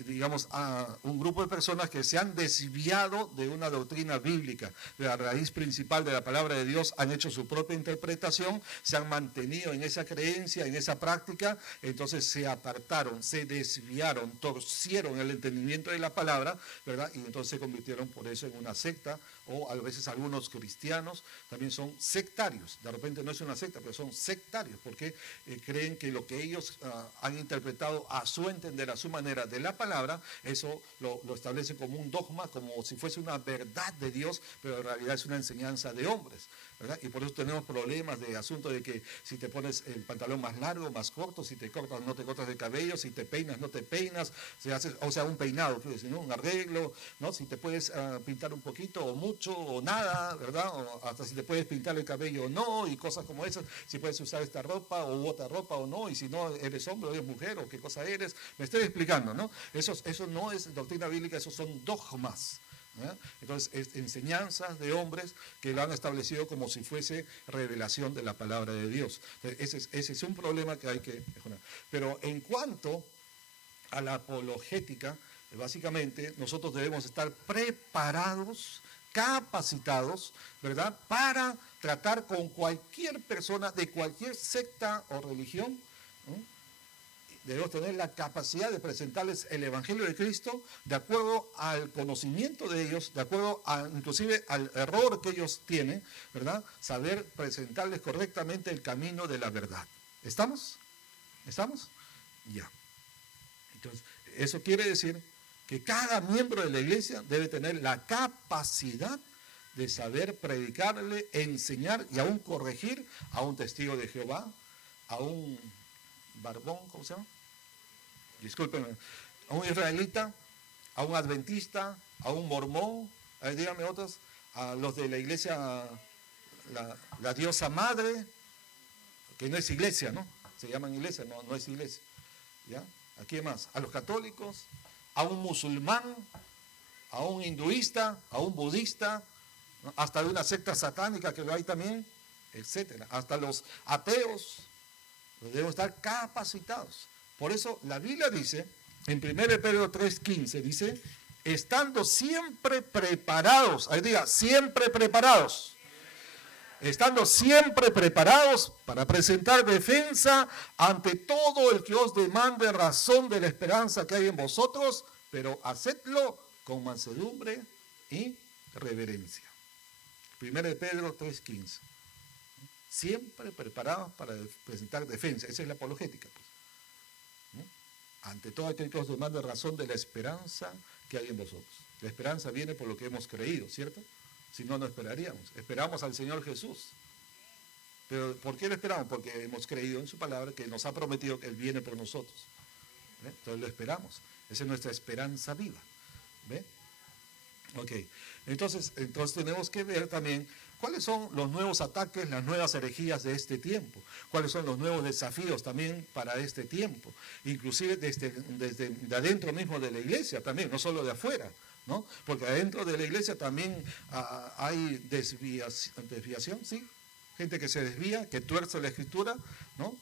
digamos, a un grupo de personas que se han desviado de una doctrina bíblica, de la raíz principal de la palabra de Dios, han hecho su propia interpretación, se han mantenido en esa creencia, en esa práctica, entonces se apartaron, se desviaron, torcieron el entendimiento de la palabra, ¿verdad? Y entonces se convirtieron por eso en una secta, o a veces algunos cristianos también son sectarios. De repente no es una secta, pero son sectarios, porque creen que lo que ellos han interpretado a su entender, a su manera de la palabra, eso lo establecen como un dogma, como si fuese una verdad de Dios, pero en realidad es una enseñanza de hombres, ¿verdad? Y por eso tenemos problemas de asunto de que si te pones el pantalón más largo, más corto, si te cortas, no te cortas el cabello, si te peinas, no te peinas, o sea, un peinado, quiero decir, ¿no? Un arreglo, ¿no? Si te puedes pintar un poquito o mucho o nada, ¿verdad? O hasta si te puedes pintar el cabello o no, y cosas como esas, si puedes usar esta ropa o otra ropa o no, y si no eres hombre o eres mujer o qué cosa eres, me estoy explicando, ¿no? Eso no es doctrina bíblica, esos son dogmas. ¿Eh? Entonces, enseñanzas de hombres que lo han establecido como si fuese revelación de la palabra de Dios. Entonces, ese es un problema que hay que mejorar. Pero en cuanto a la apologética, básicamente nosotros debemos estar preparados, capacitados, ¿verdad?, para tratar con cualquier persona de cualquier secta o religión, ¿eh? Debemos tener la capacidad de presentarles el Evangelio de Cristo de acuerdo al conocimiento de ellos, de acuerdo inclusive al error que ellos tienen, ¿verdad? Saber presentarles correctamente el camino de la verdad. ¿Estamos? ¿Estamos? Ya. Entonces, eso quiere decir que cada miembro de la iglesia debe tener la capacidad de saber predicarle, enseñar y aún corregir a un testigo de Jehová, a un barbón, ¿cómo se llama? Discúlpenme, a un israelita, a un adventista, a un mormón, díganme otros, a los de la iglesia, la diosa madre, que no es iglesia, ¿no? Se llaman iglesia, no es iglesia. ¿Ya? ¿A quién más? A los católicos, a un musulmán, a un hinduista, a un budista, ¿no? Hasta de una secta satánica que lo hay también, etcétera. Hasta los ateos debemos estar capacitados. Por eso la Biblia dice, en 1 Pedro 3:15, dice, estando siempre preparados, ahí diga, siempre preparados. Estando siempre preparados para presentar defensa ante todo el que os demande razón de la esperanza que hay en vosotros, pero hacedlo con mansedumbre y reverencia. 1 Pedro 3:15. Siempre preparados para presentar defensa. Esa es la apologética, pues. ¿No? Ante todo aquel que os demande razón de la esperanza que hay en vosotros. La esperanza viene por lo que hemos creído, ¿cierto? Si no, no esperaríamos. Esperamos al Señor Jesús. Pero ¿por qué lo esperamos? Porque hemos creído en su palabra, que nos ha prometido que Él viene por nosotros. ¿Ve? Entonces lo esperamos. Esa es nuestra esperanza viva. ¿Ve? Ok. Entonces tenemos que ver también cuáles son los nuevos ataques, las nuevas herejías de este tiempo. Cuáles son los nuevos desafíos también para este tiempo. Inclusive desde de adentro mismo de la iglesia también, no solo de afuera. ¿No? Porque adentro de la iglesia también hay desviación, ¿sí? Gente que se desvía, que tuerce la escritura, ¿no?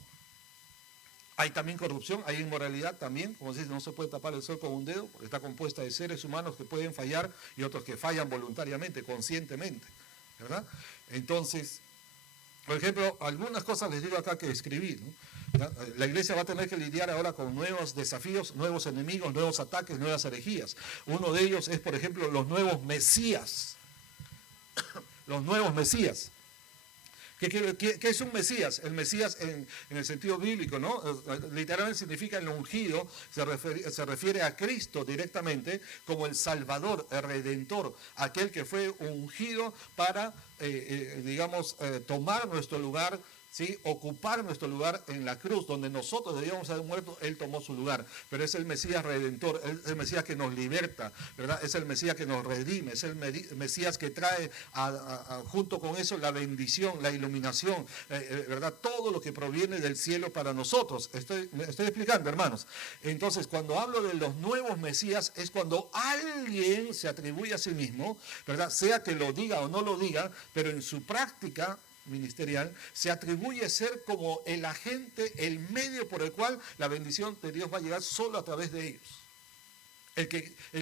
Hay también corrupción, hay inmoralidad también, como se dice, no se puede tapar el sol con un dedo, porque está compuesta de seres humanos que pueden fallar y otros que fallan voluntariamente, conscientemente, ¿verdad? Entonces, por ejemplo, algunas cosas les digo acá que escribí, ¿no? La iglesia va a tener que lidiar ahora con nuevos desafíos, nuevos enemigos, nuevos ataques, nuevas herejías. Uno de ellos es, por ejemplo, los nuevos mesías. Los nuevos mesías. ¿Qué es un mesías? El mesías en el sentido bíblico, ¿no? Literalmente significa el ungido, se refiere a Cristo directamente como el Salvador, el Redentor, aquel que fue ungido para, tomar nuestro lugar, ¿sí? Ocupar nuestro lugar en la cruz, donde nosotros debíamos haber muerto, Él tomó su lugar. Pero es el Mesías Redentor, es el Mesías que nos liberta, ¿verdad? Es el Mesías que nos redime, es el Mesías que trae junto con eso la bendición, la iluminación, ¿verdad? Todo lo que proviene del cielo para nosotros. Me estoy explicando, hermanos. Entonces, cuando hablo de los nuevos Mesías, es cuando alguien se atribuye a sí mismo, ¿verdad? Sea que lo diga o no lo diga, pero en su práctica ministerial se atribuye ser como el agente, el medio por el cual la bendición de Dios va a llegar solo a través de ellos. El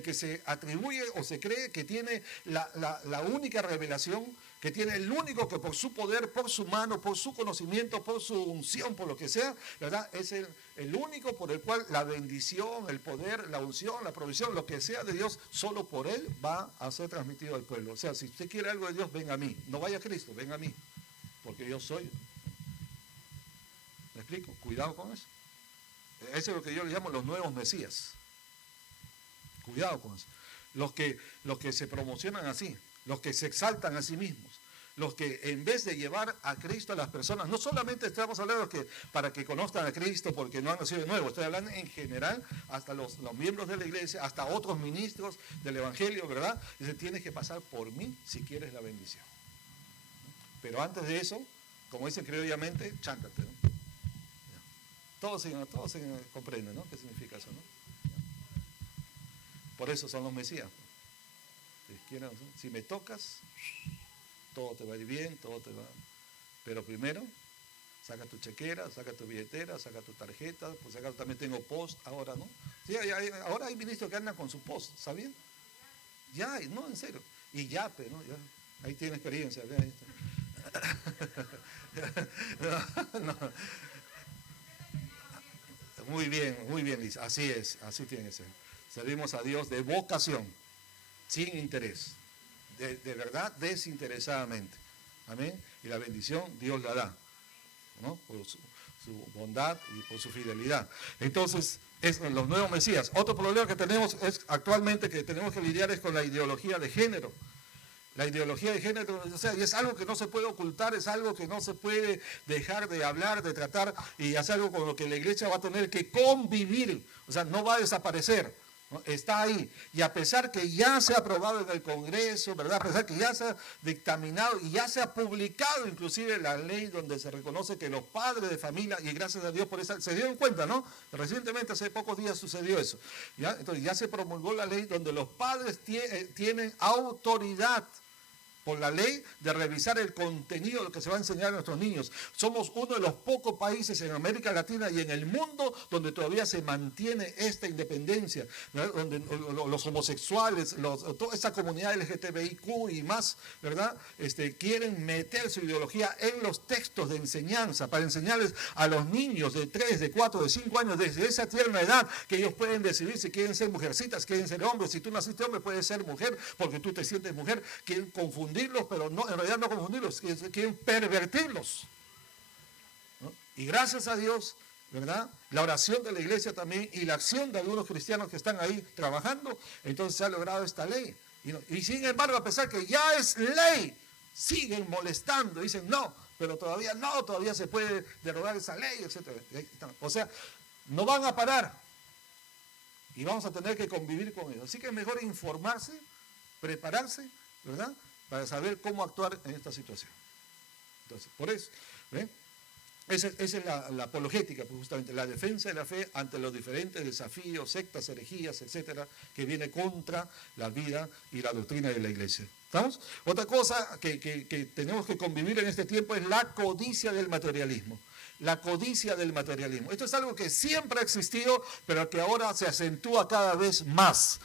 que se atribuye o se cree que tiene la única revelación, que tiene el único que por su poder, por su mano, por su conocimiento, por su unción, por lo que sea, ¿verdad? Es el único por el cual la bendición, el poder, la unción, la provisión, lo que sea de Dios, solo por Él va a ser transmitido al pueblo. O sea, si usted quiere algo de Dios, venga a mí. No vaya a Cristo, venga a mí. Porque yo soy. ¿Me explico? Cuidado con eso. Eso es lo que yo le llamo los nuevos mesías. Cuidado con eso. Los que se promocionan así, los que se exaltan a sí mismos, los que en vez de llevar a Cristo a las personas, no solamente estamos hablando para que conozcan a Cristo porque no han nacido de nuevo, estoy hablando en general, hasta los miembros de la iglesia, hasta otros ministros del evangelio, ¿verdad? Dice, tienes que pasar por mí si quieres la bendición. Pero antes de eso, como dicen criollamente, chántate, ¿no? Todos se comprenden, ¿no? ¿Qué significa eso, no? Por eso son los mesías. Si me tocas, todo te va a ir bien, todo te va. Pero primero, saca tu chequera, saca tu billetera, saca tu tarjeta, pues acá también tengo post ahora, ¿no? Sí, ahora hay ministros que andan con su post, ¿sabían? Ya, no, en serio. Y yape, ¿no? Ya, ahí tiene experiencia, ¿ve? Ahí está. No. Muy bien, Liz. Así es, así tiene que ser. Servimos a Dios de vocación, sin interés, de verdad, desinteresadamente. Amén. Y la bendición Dios la da, ¿no? Por su bondad y por su fidelidad. Entonces, los nuevos mesías. Otro problema que tenemos es actualmente que tenemos que lidiar es con la ideología de género. La ideología de género, o sea, y es algo que no se puede ocultar, es algo que no se puede dejar de hablar, de tratar, y es algo con lo que la iglesia va a tener que convivir, o sea, no va a desaparecer, ¿no? Está ahí, y a pesar que ya se ha aprobado en el Congreso, ¿verdad? A pesar que ya se ha dictaminado y ya se ha publicado inclusive la ley donde se reconoce que los padres de familia, y gracias a Dios por esa, se dieron cuenta, ¿no? Recientemente, hace pocos días sucedió eso, ¿ya? Entonces ya se promulgó la ley donde los padres tienen autoridad por la ley de revisar el contenido de lo que se va a enseñar a nuestros niños. Somos uno de los pocos países en América Latina y en el mundo donde todavía se mantiene esta independencia, ¿verdad? Donde los homosexuales, toda esta comunidad LGTBIQ y más, ¿verdad? Quieren meter su ideología en los textos de enseñanza para enseñarles a los niños de 3, de 4, de 5 años, desde esa tierna edad, que ellos pueden decidir si quieren ser mujercitas, quieren ser hombres. Si tú naciste hombre, puedes ser mujer porque tú te sientes mujer. Quieren confundirlos, pero no, en realidad no confundirlos, quieren pervertirlos, ¿no? Y gracias a Dios, ¿verdad? La oración de la iglesia también y la acción de algunos cristianos que están ahí trabajando, entonces se ha logrado esta ley. Y sin embargo, a pesar que ya es ley, siguen molestando, dicen no, pero todavía no, todavía se puede derogar esa ley, etc. O sea, no van a parar y vamos a tener que convivir con ellos. Así que es mejor informarse, prepararse, ¿verdad? Para saber cómo actuar en esta situación. Entonces, por eso, ¿eh? Esa es la apologética, pues justamente la defensa de la fe ante los diferentes desafíos, sectas, herejías, etcétera, que viene contra la vida y la doctrina de la iglesia. ¿Estamos? Otra cosa que tenemos que convivir en este tiempo es la codicia del materialismo. La codicia del materialismo. Esto es algo que siempre ha existido, pero que ahora se acentúa cada vez más,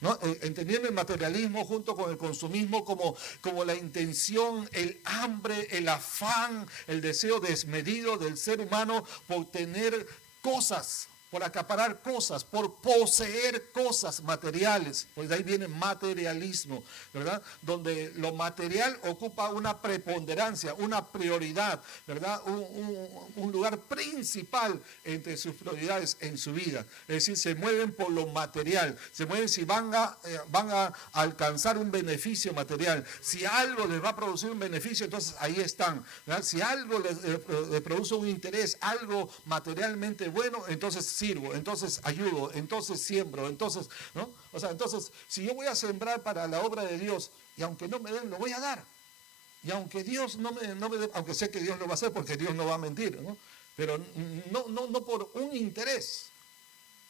¿no? Entendiendo el materialismo junto con el consumismo como la intención, el hambre, el afán, el deseo desmedido del ser humano por tener cosas, por acaparar cosas, por poseer cosas materiales. Pues de ahí viene materialismo, ¿verdad? Donde lo material ocupa una preponderancia, una prioridad, ¿verdad? Un lugar principal entre sus prioridades en su vida. Es decir, se mueven por lo material, se mueven si van a alcanzar un beneficio material. Si algo les va a producir un beneficio, entonces ahí están, ¿verdad? Si algo les produce un interés, algo materialmente bueno, entonces sirvo, entonces ayudo, entonces siembro, entonces, ¿no? O sea, entonces, si yo voy a sembrar para la obra de Dios, y aunque no me den, lo voy a dar. Y aunque Dios no me dé, aunque sé que Dios lo va a hacer, porque Dios no va a mentir, ¿no? Pero no por un interés.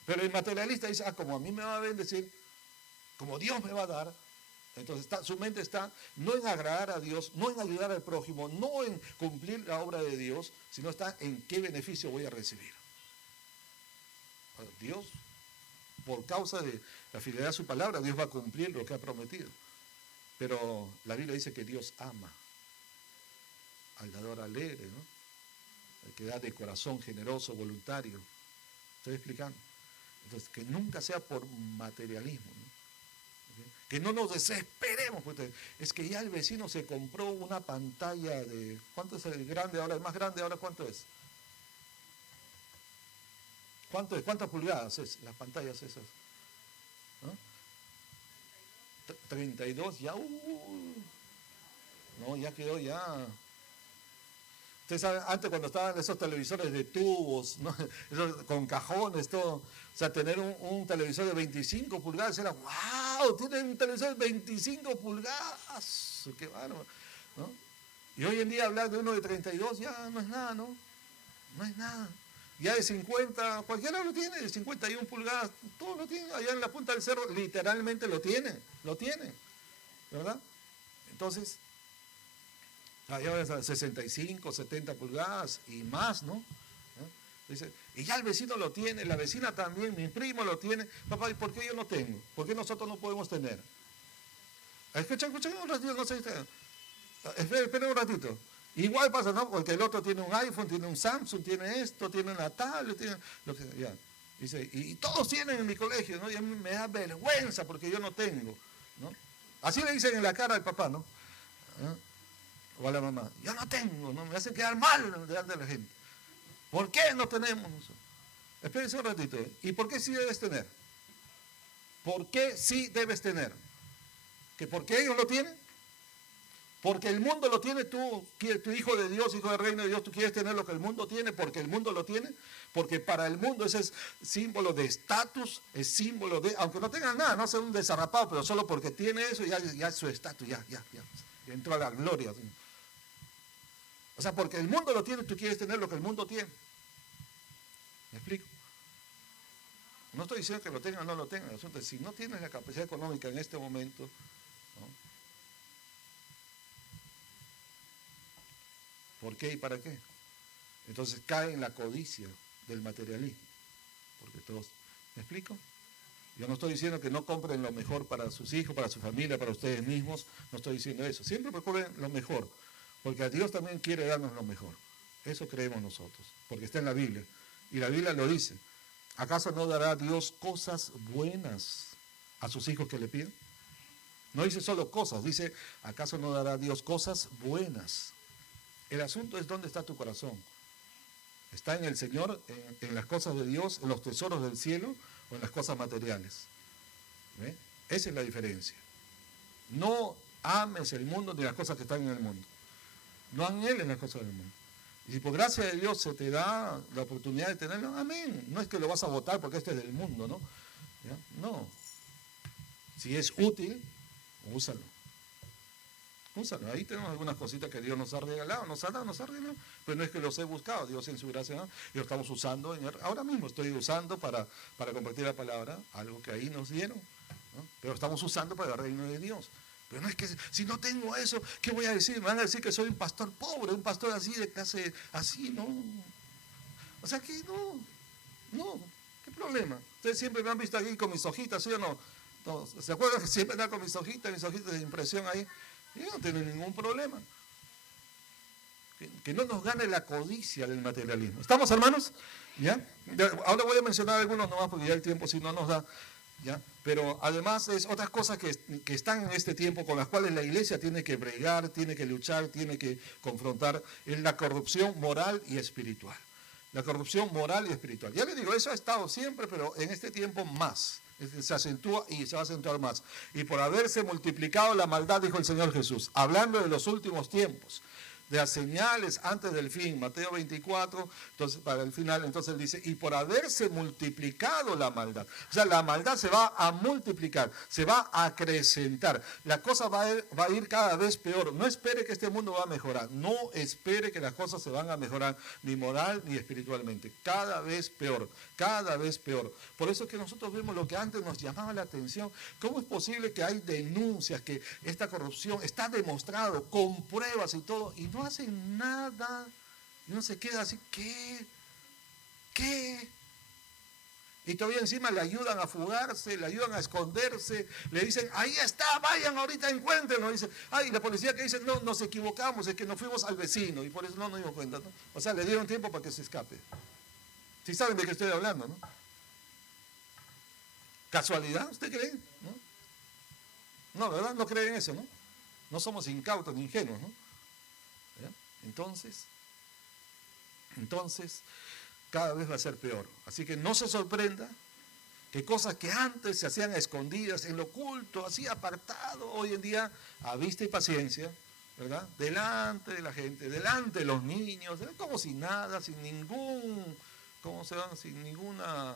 Pero el materialista dice, como a mí me va a bendecir, como Dios me va a dar, entonces su mente está no en agradar a Dios, no en ayudar al prójimo, no en cumplir la obra de Dios, sino está en qué beneficio voy a recibir. Dios, por causa de la fidelidad a su palabra, Dios va a cumplir lo que ha prometido. Pero la Biblia dice que Dios ama al dador alegre, ¿no? El que da de corazón generoso, voluntario. ¿Estoy explicando? Entonces, que nunca sea por materialismo, ¿no? Que no nos desesperemos. Pues, es que ya el vecino se compró una pantalla de... ¿Cuánto es el grande ahora? El más grande ahora, ¿cuánto es? ¿Cuánto es? ¿Cuántas pulgadas es las pantallas esas? ¿No? 32, ya, no, ya quedó, ya. Ustedes saben, antes cuando estaban esos televisores de tubos, ¿no? Esos, con cajones, todo, o sea, tener un televisor de 25 pulgadas era, wow, tienen un televisor de 25 pulgadas, qué bárbaro, ¿no? Y hoy en día hablar de uno de 32 ya no es nada, ¿no? No es nada. Ya de 50, cualquiera lo tiene, de 51 pulgadas, todo lo tiene, allá en la punta del cerro, literalmente lo tiene, ¿verdad? Entonces, allá 65, 70 pulgadas y más, ¿no? Dice, y ya el vecino lo tiene, la vecina también, mi primo lo tiene. Papá, ¿y por qué yo no tengo? ¿Por qué nosotros no podemos tener? Escuchen un ratito, no sé, esperen un ratito. Igual pasa, ¿no? Porque el otro tiene un iPhone, tiene un Samsung, tiene esto, tiene una tablet, tiene lo que ya. Dice, y todos tienen en mi colegio, ¿no? Y a mí me da vergüenza porque yo no tengo, ¿no? Así le dicen en la cara al papá, ¿no? O a la mamá, yo no tengo, ¿no? Me hacen quedar mal delante de la gente. ¿Por qué no tenemos? Espérense un ratito. ¿Y por qué sí debes tener? ¿Por qué sí debes tener? ¿Que porque ellos lo tienen? Porque el mundo lo tiene, tú, tu hijo de Dios, hijo del reino de Dios, tú quieres tener lo que el mundo tiene, porque el mundo lo tiene, porque para el mundo ese es símbolo de estatus, es símbolo de, aunque no tenga nada, no sea un desarrapado, pero solo porque tiene eso, ya es su estatus, ya entró a la gloria. O sea, porque el mundo lo tiene, tú quieres tener lo que el mundo tiene. ¿Me explico? No estoy diciendo que lo tengan o no lo tengan, el asunto es, si no tienes la capacidad económica en este momento, ¿no? ¿Por qué y para qué? Entonces cae en la codicia del materialismo. Porque todos, ¿me explico? Yo no estoy diciendo que no compren lo mejor para sus hijos, para su familia, para ustedes mismos. No estoy diciendo eso. Siempre procuren lo mejor. Porque a Dios también quiere darnos lo mejor. Eso creemos nosotros. Porque está en la Biblia. Y la Biblia lo dice. ¿Acaso no dará Dios cosas buenas a sus hijos que le piden? No dice solo cosas. Dice, ¿acaso no dará Dios cosas buenas? El asunto es dónde está tu corazón. ¿Está en el Señor, en las cosas de Dios, en los tesoros del cielo o en las cosas materiales? ¿Ve? Esa es la diferencia. No ames el mundo ni las cosas que están en el mundo. No anheles las cosas del mundo. Y si por gracia de Dios se te da la oportunidad de tenerlo, amén. No es que lo vas a votar porque este es del mundo, ¿no? ¿Ya? No. Si es útil, úsalo. Úsalo. Ahí tenemos algunas cositas que Dios nos ha regalado, nos ha regalado, pero no es que los he buscado, Dios en su gracia, ¿no? Y lo estamos usando, ahora mismo estoy usando para compartir la palabra, algo que ahí nos dieron, ¿no? Pero estamos usando para el reino de Dios. Pero no es que, si no tengo eso, ¿qué voy a decir? Me van a decir que soy un pastor pobre, un pastor así, de clase, así, ¿no? O sea que no, ¿qué problema? Ustedes siempre me han visto aquí con mis hojitas, ¿sí o no? No, ¿se acuerdan que siempre están con mis hojitas de impresión ahí? Y no tienen ningún problema. Que no nos gane la codicia del materialismo. ¿Estamos, hermanos? ¿Ya? Ahora voy a mencionar algunos nomás porque ya el tiempo si no nos da. ¿Ya? Pero además es otras cosas que están en este tiempo con las cuales la iglesia tiene que bregar, tiene que luchar, tiene que confrontar, es la corrupción moral y espiritual. La corrupción moral y espiritual. Ya les digo, eso ha estado siempre, pero en este tiempo más. Se acentúa y se va a acentuar más. Y por haberse multiplicado la maldad, dijo el Señor Jesús, hablando de los últimos tiempos, de las señales antes del fin, Mateo 24, entonces para el final, entonces él dice, y por haberse multiplicado la maldad, o sea, la maldad se va a multiplicar, se va a acrecentar, la cosa va a ir cada vez peor. No espere que este mundo va a mejorar, no espere que las cosas se van a mejorar, ni moral ni espiritualmente, cada vez peor, cada vez peor. Por eso es que nosotros vemos lo que antes nos llamaba la atención. ¿Cómo es posible que hay denuncias, que esta corrupción está demostrado con pruebas y todo, y no hacen nada? Y uno se queda así, ¿qué? Y todavía encima le ayudan a fugarse, le ayudan a esconderse, le dicen, ahí está, vayan ahorita, encuéntrenlo. Dice, ay, la policía que dice, no, nos equivocamos, es que nos fuimos al vecino y por eso no nos dimos cuenta, ¿no? O sea, le dieron tiempo para que se escape. ¿Sí saben de qué estoy hablando, no? ¿Casualidad? ¿Usted cree? No, ¿verdad? No creen eso, ¿no? No somos incautos ni ingenuos, ¿no? ¿Ya? Entonces, cada vez va a ser peor. Así que no se sorprenda que cosas que antes se hacían a escondidas, en lo oculto, así apartado, hoy en día, a vista y paciencia, ¿verdad? Delante de la gente, delante de los niños, como si nada, sin ningún, ¿cómo se llama? Sin ninguna,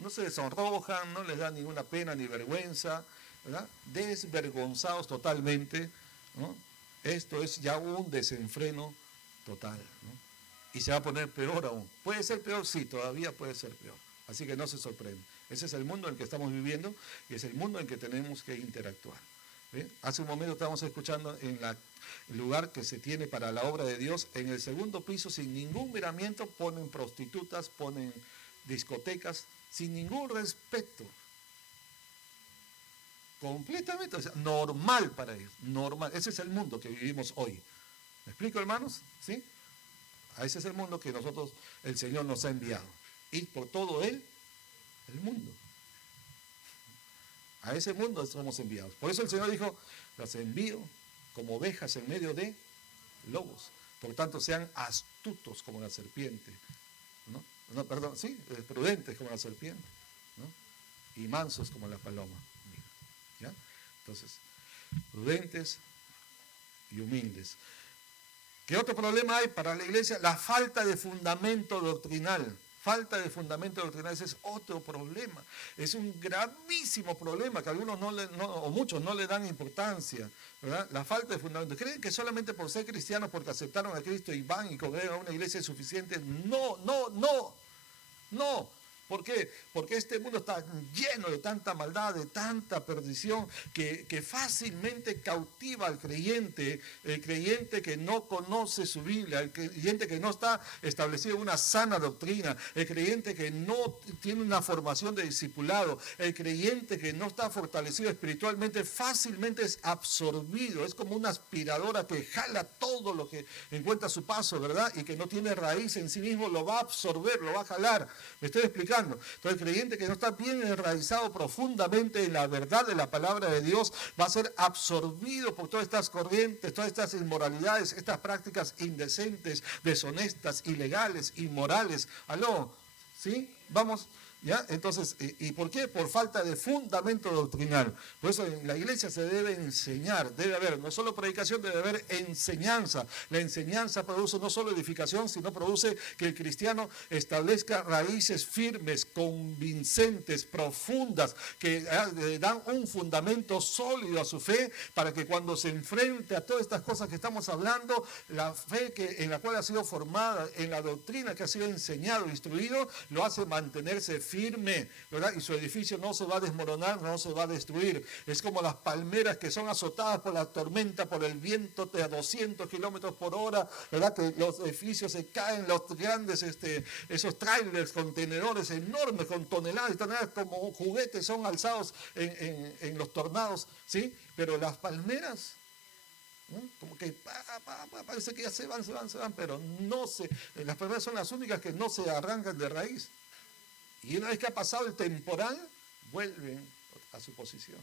no se deshonrojan, no les da ninguna pena ni vergüenza, ¿verdad? Desvergonzados totalmente, ¿no? Esto es ya un desenfreno total, ¿no? Y se va a poner peor aún. ¿Puede ser peor? Sí, todavía puede ser peor. Así que no se sorprende. Ese es el mundo en el que estamos viviendo y es el mundo en que tenemos que interactuar. ¿Ve? Hace un momento estábamos escuchando en el lugar que se tiene para la obra de Dios, en el segundo piso, sin ningún miramiento, ponen prostitutas, ponen discotecas, sin ningún respeto. Completamente, o sea, normal para ellos, normal. Ese es el mundo que vivimos hoy. ¿Me explico, hermanos? ¿Sí? A ese es el mundo que nosotros, el Señor nos ha enviado. Ir por todo el mundo. A ese mundo somos enviados. Por eso el Señor dijo, las envío como ovejas en medio de lobos. Por tanto, sean astutos como la serpiente. No, perdón, sí, prudentes como la serpiente, ¿no? Y mansos como la paloma. ¿Ya? Entonces, prudentes y humildes. ¿Qué otro problema hay para la iglesia? La falta de fundamento doctrinal. Falta de fundamento doctrinal, ese es otro problema. Es un gravísimo problema que algunos o muchos no le dan importancia, ¿verdad? La falta de fundamento. ¿Creen que solamente por ser cristianos, porque aceptaron a Cristo y van y congregan a una iglesia es suficiente? No. ¿Por qué? Porque este mundo está lleno de tanta maldad, de tanta perdición, que fácilmente cautiva al creyente, el creyente que no conoce su Biblia, el creyente que no está establecido en una sana doctrina, el creyente que no tiene una formación de discipulado, el creyente que no está fortalecido espiritualmente, fácilmente es absorbido, es como una aspiradora que jala todo lo que encuentra a su paso, ¿verdad? Y que no tiene raíz en sí mismo, lo va a absorber, lo va a jalar. ¿Me estoy explicando? Entonces el creyente que no está bien enraizado profundamente en la verdad de la palabra de Dios va a ser absorbido por todas estas corrientes, todas estas inmoralidades, estas prácticas indecentes, deshonestas, ilegales, inmorales. ¿Aló? ¿Sí? Vamos. ¿Ya? Entonces, ¿y por qué? Por falta de fundamento doctrinal. Por eso en la iglesia se debe enseñar, debe haber, no solo predicación, debe haber enseñanza. La enseñanza produce no solo edificación, sino produce que el cristiano establezca raíces firmes, convincentes, profundas, que dan un fundamento sólido a su fe, para que cuando se enfrente a todas estas cosas que estamos hablando, la fe en la cual ha sido formada, en la doctrina que ha sido enseñado, instruido, lo hace mantenerse firme, ¿verdad? Y su edificio no se va a desmoronar, no se va a destruir. Es como las palmeras que son azotadas por la tormenta, por el viento de a 200 kilómetros por hora, ¿verdad? Que los edificios se caen, los grandes, esos trailers, contenedores enormes con toneladas y toneladas como juguetes son alzados en los tornados, ¿sí? Pero las palmeras, ¿no? Como que parece que ya se van, pero las palmeras son las únicas que no se arrancan de raíz. Y una vez que ha pasado el temporal, vuelven a su posición.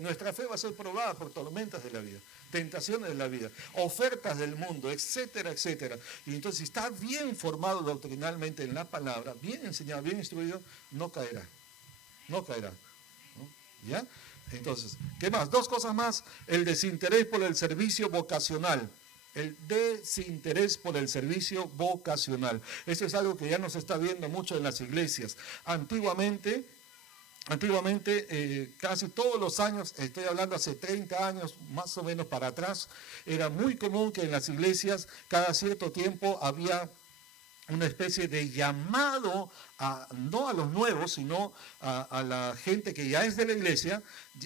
Nuestra fe va a ser probada por tormentas de la vida, tentaciones de la vida, ofertas del mundo, etcétera, etcétera. Y entonces, si está bien formado doctrinalmente en la palabra, bien enseñado, bien instruido, no caerá. No caerá. ¿No? ¿Ya? Entonces, ¿qué más? Dos cosas más. El desinterés por el servicio vocacional. El desinterés por el servicio vocacional. Eso es algo que ya no se está viendo mucho en las iglesias. Antiguamente, casi todos los años, estoy hablando hace 30 años más o menos para atrás, era muy común que en las iglesias cada cierto tiempo había una especie de llamado, no a los nuevos, sino a la gente que ya es de la iglesia,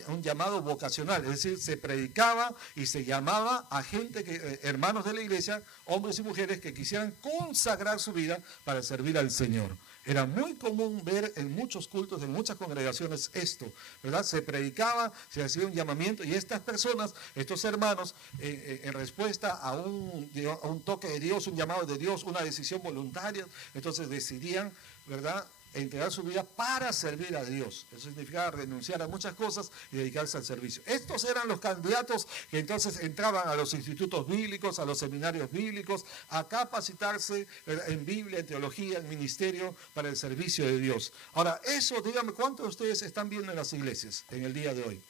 un llamado vocacional. Es decir, se predicaba y se llamaba a gente, hermanos de la iglesia, hombres y mujeres que quisieran consagrar su vida para servir al Señor. Era muy común ver en muchos cultos, en muchas congregaciones esto, ¿verdad? Se predicaba, se hacía un llamamiento y estas personas, estos hermanos, en respuesta a un toque de Dios, un llamado de Dios, una decisión voluntaria, entonces decidían, ¿verdad?, entregar su vida para servir a Dios. Eso significaba renunciar a muchas cosas y dedicarse al servicio. Estos eran los candidatos que entonces entraban a los institutos bíblicos, a los seminarios bíblicos, a capacitarse en Biblia, en teología, en ministerio para el servicio de Dios. Ahora, eso, díganme, ¿cuántos de ustedes están viendo en las iglesias en el día de hoy?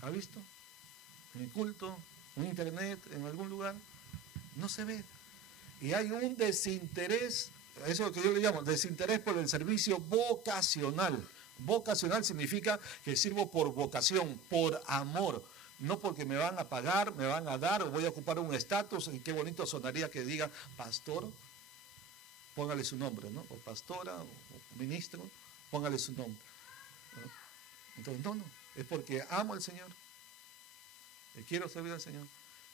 ¿Ha visto? ¿En el culto? ¿En internet? ¿En algún lugar? No se ve. Y hay un desinterés. Eso es lo que yo le llamo desinterés por el servicio vocacional. Vocacional significa que sirvo por vocación, por amor. No porque me van a pagar, me van a dar o voy a ocupar un estatus. Y qué bonito sonaría que diga pastor, póngale su nombre, ¿no? O pastora, o ministro, póngale su nombre. ¿No? Entonces, no, es porque amo al Señor. Y quiero servir al Señor.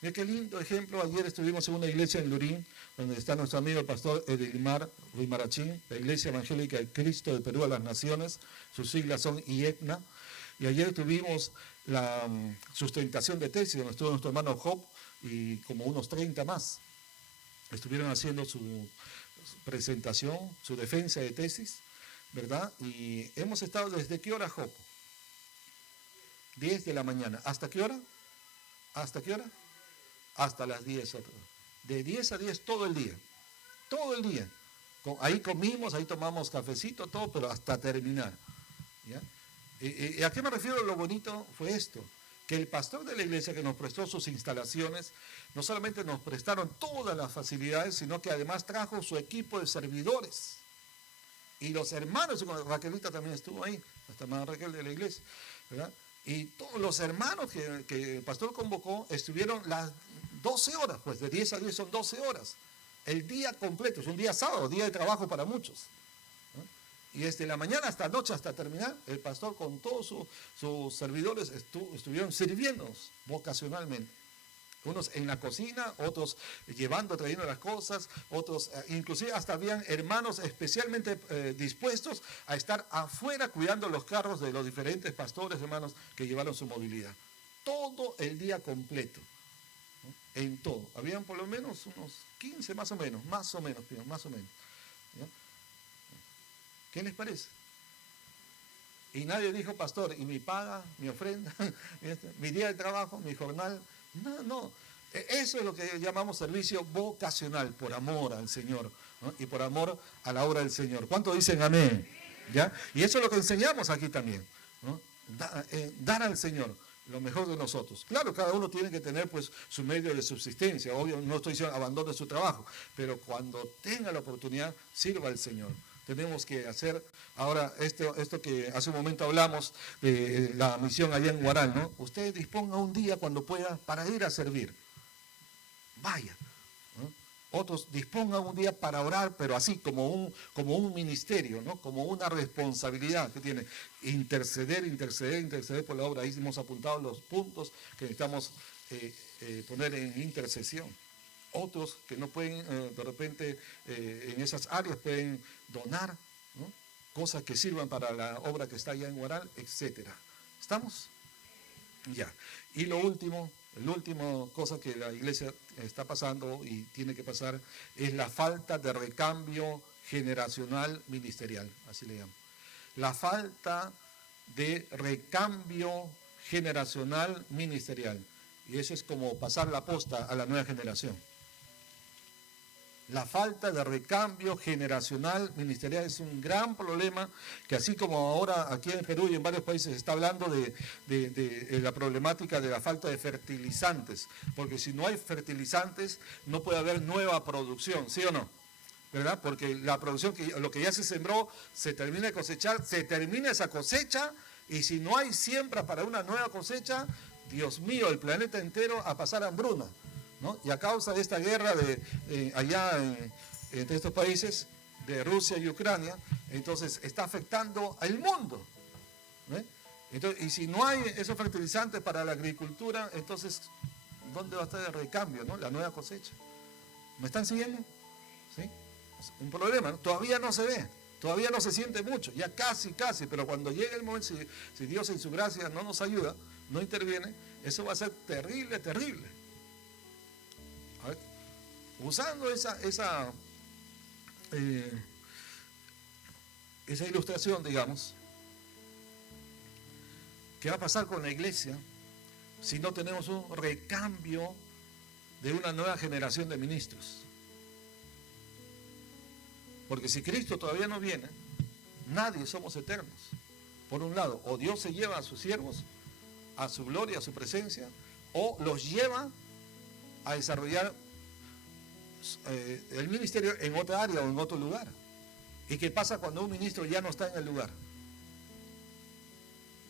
Mira qué lindo ejemplo. Ayer estuvimos en una iglesia en Lurín, donde está nuestro amigo el pastor Edilmar Ruimarachín, la Iglesia Evangélica de Cristo del Perú a las Naciones. Sus siglas son IEPNA. Y ayer tuvimos la sustentación de tesis, donde estuvo nuestro hermano Job y como unos 30 más. Estuvieron haciendo su presentación, su defensa de tesis, ¿verdad? Y hemos estado desde qué hora, Job? 10 de la mañana. ¿Hasta qué hora? ¿Hasta qué hora? Hasta las 10. De 10 a 10 todo el día. Todo el día. Ahí comimos, ahí tomamos cafecito, todo, pero hasta terminar. ¿Ya? ¿Y a qué me refiero? Lo bonito fue esto, que el pastor de la iglesia que nos prestó sus instalaciones, no solamente nos prestaron todas las facilidades, sino que además trajo su equipo de servidores. Y los hermanos, Raquelita también estuvo ahí, hasta hermana Raquel de la iglesia, ¿verdad? Y todos los hermanos que el pastor convocó estuvieron las 12 horas, pues de 10 a 10 son 12 horas. El día completo, es un día sábado, día de trabajo para muchos. Y desde la mañana hasta la noche, hasta terminar, el pastor con todos sus servidores estuvieron sirviéndonos vocacionalmente. Unos en la cocina, otros llevando, trayendo las cosas, otros, inclusive hasta habían hermanos especialmente dispuestos a estar afuera cuidando los carros de los diferentes pastores, hermanos, que llevaron su movilidad. Todo el día completo, ¿no? En todo. Habían por lo menos unos 15 más o menos, ¿ya? ¿Qué les parece? Y nadie dijo, pastor, ¿y mi paga, mi ofrenda, mi día de trabajo, mi jornal? No. Eso es lo que llamamos servicio vocacional, por amor al Señor, ¿no? Y por amor a la obra del Señor. ¿Cuántos dicen amén? ¿Ya? Y eso es lo que enseñamos aquí también, ¿no? Dar al Señor lo mejor de nosotros. Claro, cada uno tiene que tener pues su medio de subsistencia. Obvio, no estoy diciendo abandone su trabajo, pero cuando tenga la oportunidad, sirva al Señor. Tenemos que hacer ahora esto que hace un momento hablamos de la misión allá en Huaral, ¿no? Usted disponga un día cuando pueda para ir a servir. Vaya, ¿no? Otros dispongan un día para orar, pero así como un ministerio, ¿no? Como una responsabilidad que tiene. Interceder por la obra. Ahí hemos apuntado los puntos que necesitamos poner en intercesión. Otros que no pueden, de repente, en esas áreas pueden donar, ¿no? Cosas que sirvan para la obra que está allá en Huaral, etc. ¿Estamos? Ya. Y la última cosa que la iglesia está pasando y tiene que pasar es la falta de recambio generacional ministerial, así le llamo. La falta de recambio generacional ministerial. Y eso es como pasar la posta a la nueva generación. La falta de recambio generacional ministerial es un gran problema que, así como ahora aquí en Perú y en varios países se está hablando de la problemática de la falta de fertilizantes, porque si no hay fertilizantes no puede haber nueva producción, ¿sí o no? ¿Verdad? Porque la producción, lo que ya se sembró, se termina de cosechar, se termina esa cosecha, y si no hay siembra para una nueva cosecha, Dios mío, el planeta entero a pasar hambruna, ¿no? Y a causa de esta guerra allá entre estos países, de Rusia y Ucrania, entonces está afectando al mundo, ¿eh? Entonces, y si no hay esos fertilizantes para la agricultura, entonces, ¿dónde va a estar el recambio, ¿no? La nueva cosecha. ¿Me están siguiendo? ¿Sí? Es un problema, ¿no? Todavía no se ve, todavía no se siente mucho, ya casi, pero cuando llegue el momento, si Dios en su gracia no nos ayuda, no interviene, eso va a ser terrible. A ver, usando esa ilustración, digamos, ¿qué va a pasar con la iglesia si no tenemos un recambio de una nueva generación de ministros? Porque si Cristo todavía no viene, nadie somos eternos. Por un lado, o Dios se lleva a sus siervos a su gloria, a su presencia, o los lleva a desarrollar el ministerio en otra área o en otro lugar. ¿Y qué pasa cuando un ministro ya no está en el lugar?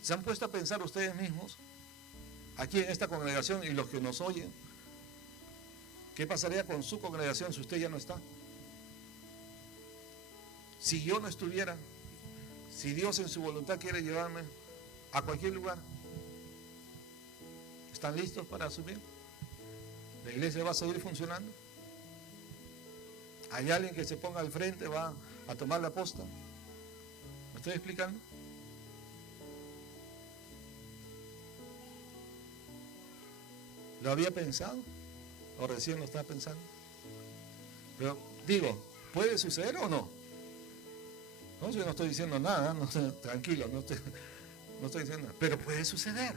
¿Se han puesto a pensar ustedes mismos, aquí en esta congregación y los que nos oyen, qué pasaría con su congregación si usted ya no está? Si yo no estuviera, si Dios en su voluntad quiere llevarme a cualquier lugar, ¿están listos para asumir? ¿La iglesia va a seguir funcionando? ¿Hay alguien que se ponga al frente, va a tomar la posta? ¿Me estoy explicando? ¿Lo había pensado? ¿O recién lo está pensando? Pero digo, ¿puede suceder o no? No, yo no estoy diciendo nada, tranquilo, no estoy diciendo nada, pero puede suceder.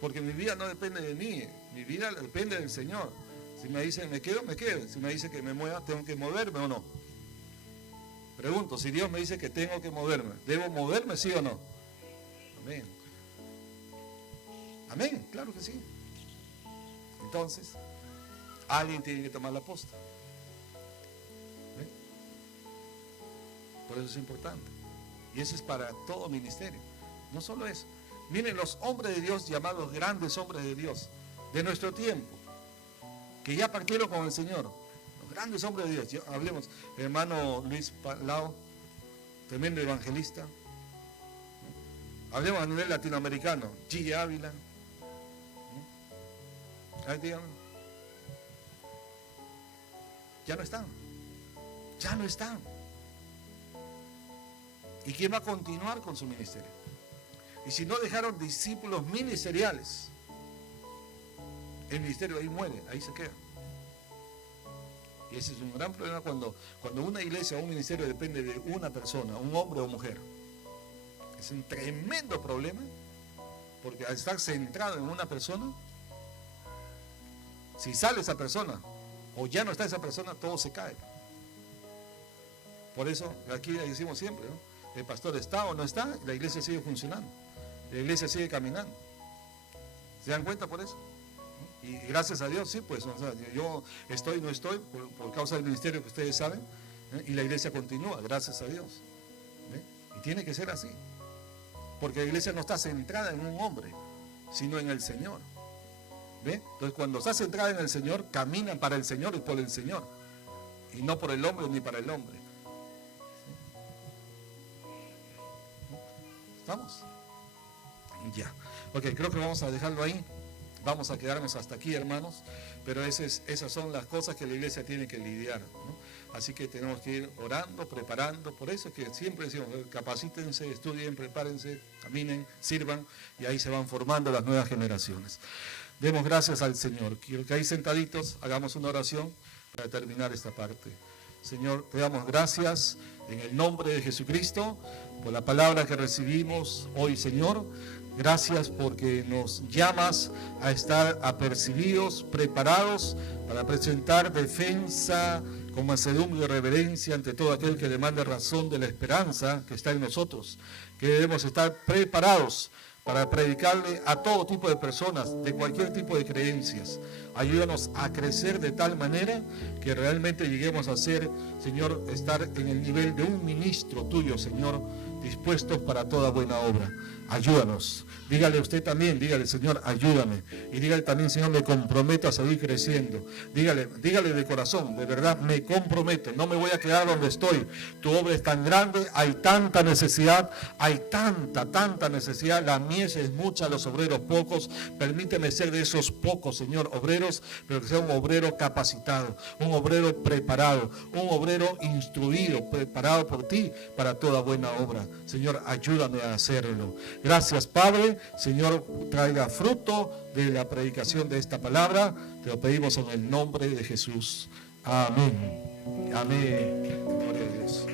Porque mi vida no depende de mí, mi vida depende del Señor. Si me dice me quedo, me quedo. Si me dice que me mueva, ¿tengo que moverme o no? Pregunto, si Dios me dice que tengo que moverme, ¿debo moverme, sí o no? Amén. Amén, claro que sí. Entonces, alguien tiene que tomar la posta. ¿Ven? Por eso es importante. Y eso es para todo ministerio. No solo eso. Miren, los hombres de Dios, llamados grandes hombres de Dios, de nuestro tiempo, que ya partieron con el Señor, ¿no? Grandes hombres de Dios. Hablemos, hermano Luis Palau, tremendo evangelista. Hablemos a nivel latinoamericano, G. Ávila. Ahí díganme. Ya no están. Ya no están. ¿Y quién va a continuar con su ministerio? Y si no dejaron discípulos ministeriales, el ministerio ahí muere, ahí se queda. Y ese es un gran problema cuando una iglesia o un ministerio depende de una persona, un hombre o mujer. Es un tremendo problema, porque al estar centrado en una persona, si sale esa persona o ya no está esa persona, todo se cae. Por eso aquí decimos siempre, ¿no? El pastor está o no está, la iglesia sigue funcionando, la iglesia sigue caminando. ¿Se dan cuenta por eso? Y gracias a Dios, sí, pues, o sea, yo estoy, no estoy, por causa del ministerio que ustedes saben, y la iglesia continúa, gracias a Dios. Y tiene que ser así, porque la iglesia no está centrada en un hombre, sino en el Señor. Entonces, cuando está centrada en el Señor, caminan para el Señor y por el Señor, y no por el hombre ni para el hombre. ¿Estamos? Ya. Ok, creo que vamos a dejarlo ahí. Vamos a quedarnos hasta aquí, hermanos, pero esas son las cosas que la iglesia tiene que lidiar, ¿no? Así que tenemos que ir orando, preparando. Por eso es que siempre decimos, capacítense, estudien, prepárense, caminen, sirvan, y ahí se van formando las nuevas generaciones. Demos gracias al Señor. Quiero que ahí sentaditos hagamos una oración para terminar esta parte. Señor, te damos gracias en el nombre de Jesucristo por la palabra que recibimos hoy, Señor. Gracias porque nos llamas a estar apercibidos, preparados para presentar defensa con mansedumbre y reverencia ante todo aquel que demande razón de la esperanza que está en nosotros, que debemos estar preparados para predicarle a todo tipo de personas, de cualquier tipo de creencias. Ayúdanos a crecer de tal manera que realmente lleguemos a ser, Señor, estar en el nivel de un ministro tuyo, Señor, dispuestos para toda buena obra. Ayúdanos. Dígale usted también, dígale, Señor, ayúdame. Y dígale también, Señor, me comprometo a seguir creciendo. Dígale de corazón, de verdad, me comprometo. No me voy a quedar donde estoy. Tu obra es tan grande, hay tanta necesidad, hay tanta necesidad. La mies es mucha, los obreros pocos. Permíteme ser de esos pocos, Señor, obreros, pero que sea un obrero capacitado, un obrero preparado, un obrero instruido, preparado por ti para toda buena obra. Señor, ayúdame a hacerlo. Gracias, Padre. Señor, traiga fruto de la predicación de esta palabra. Te lo pedimos en el nombre de Jesús. Amén. Amén. Gloria a Dios.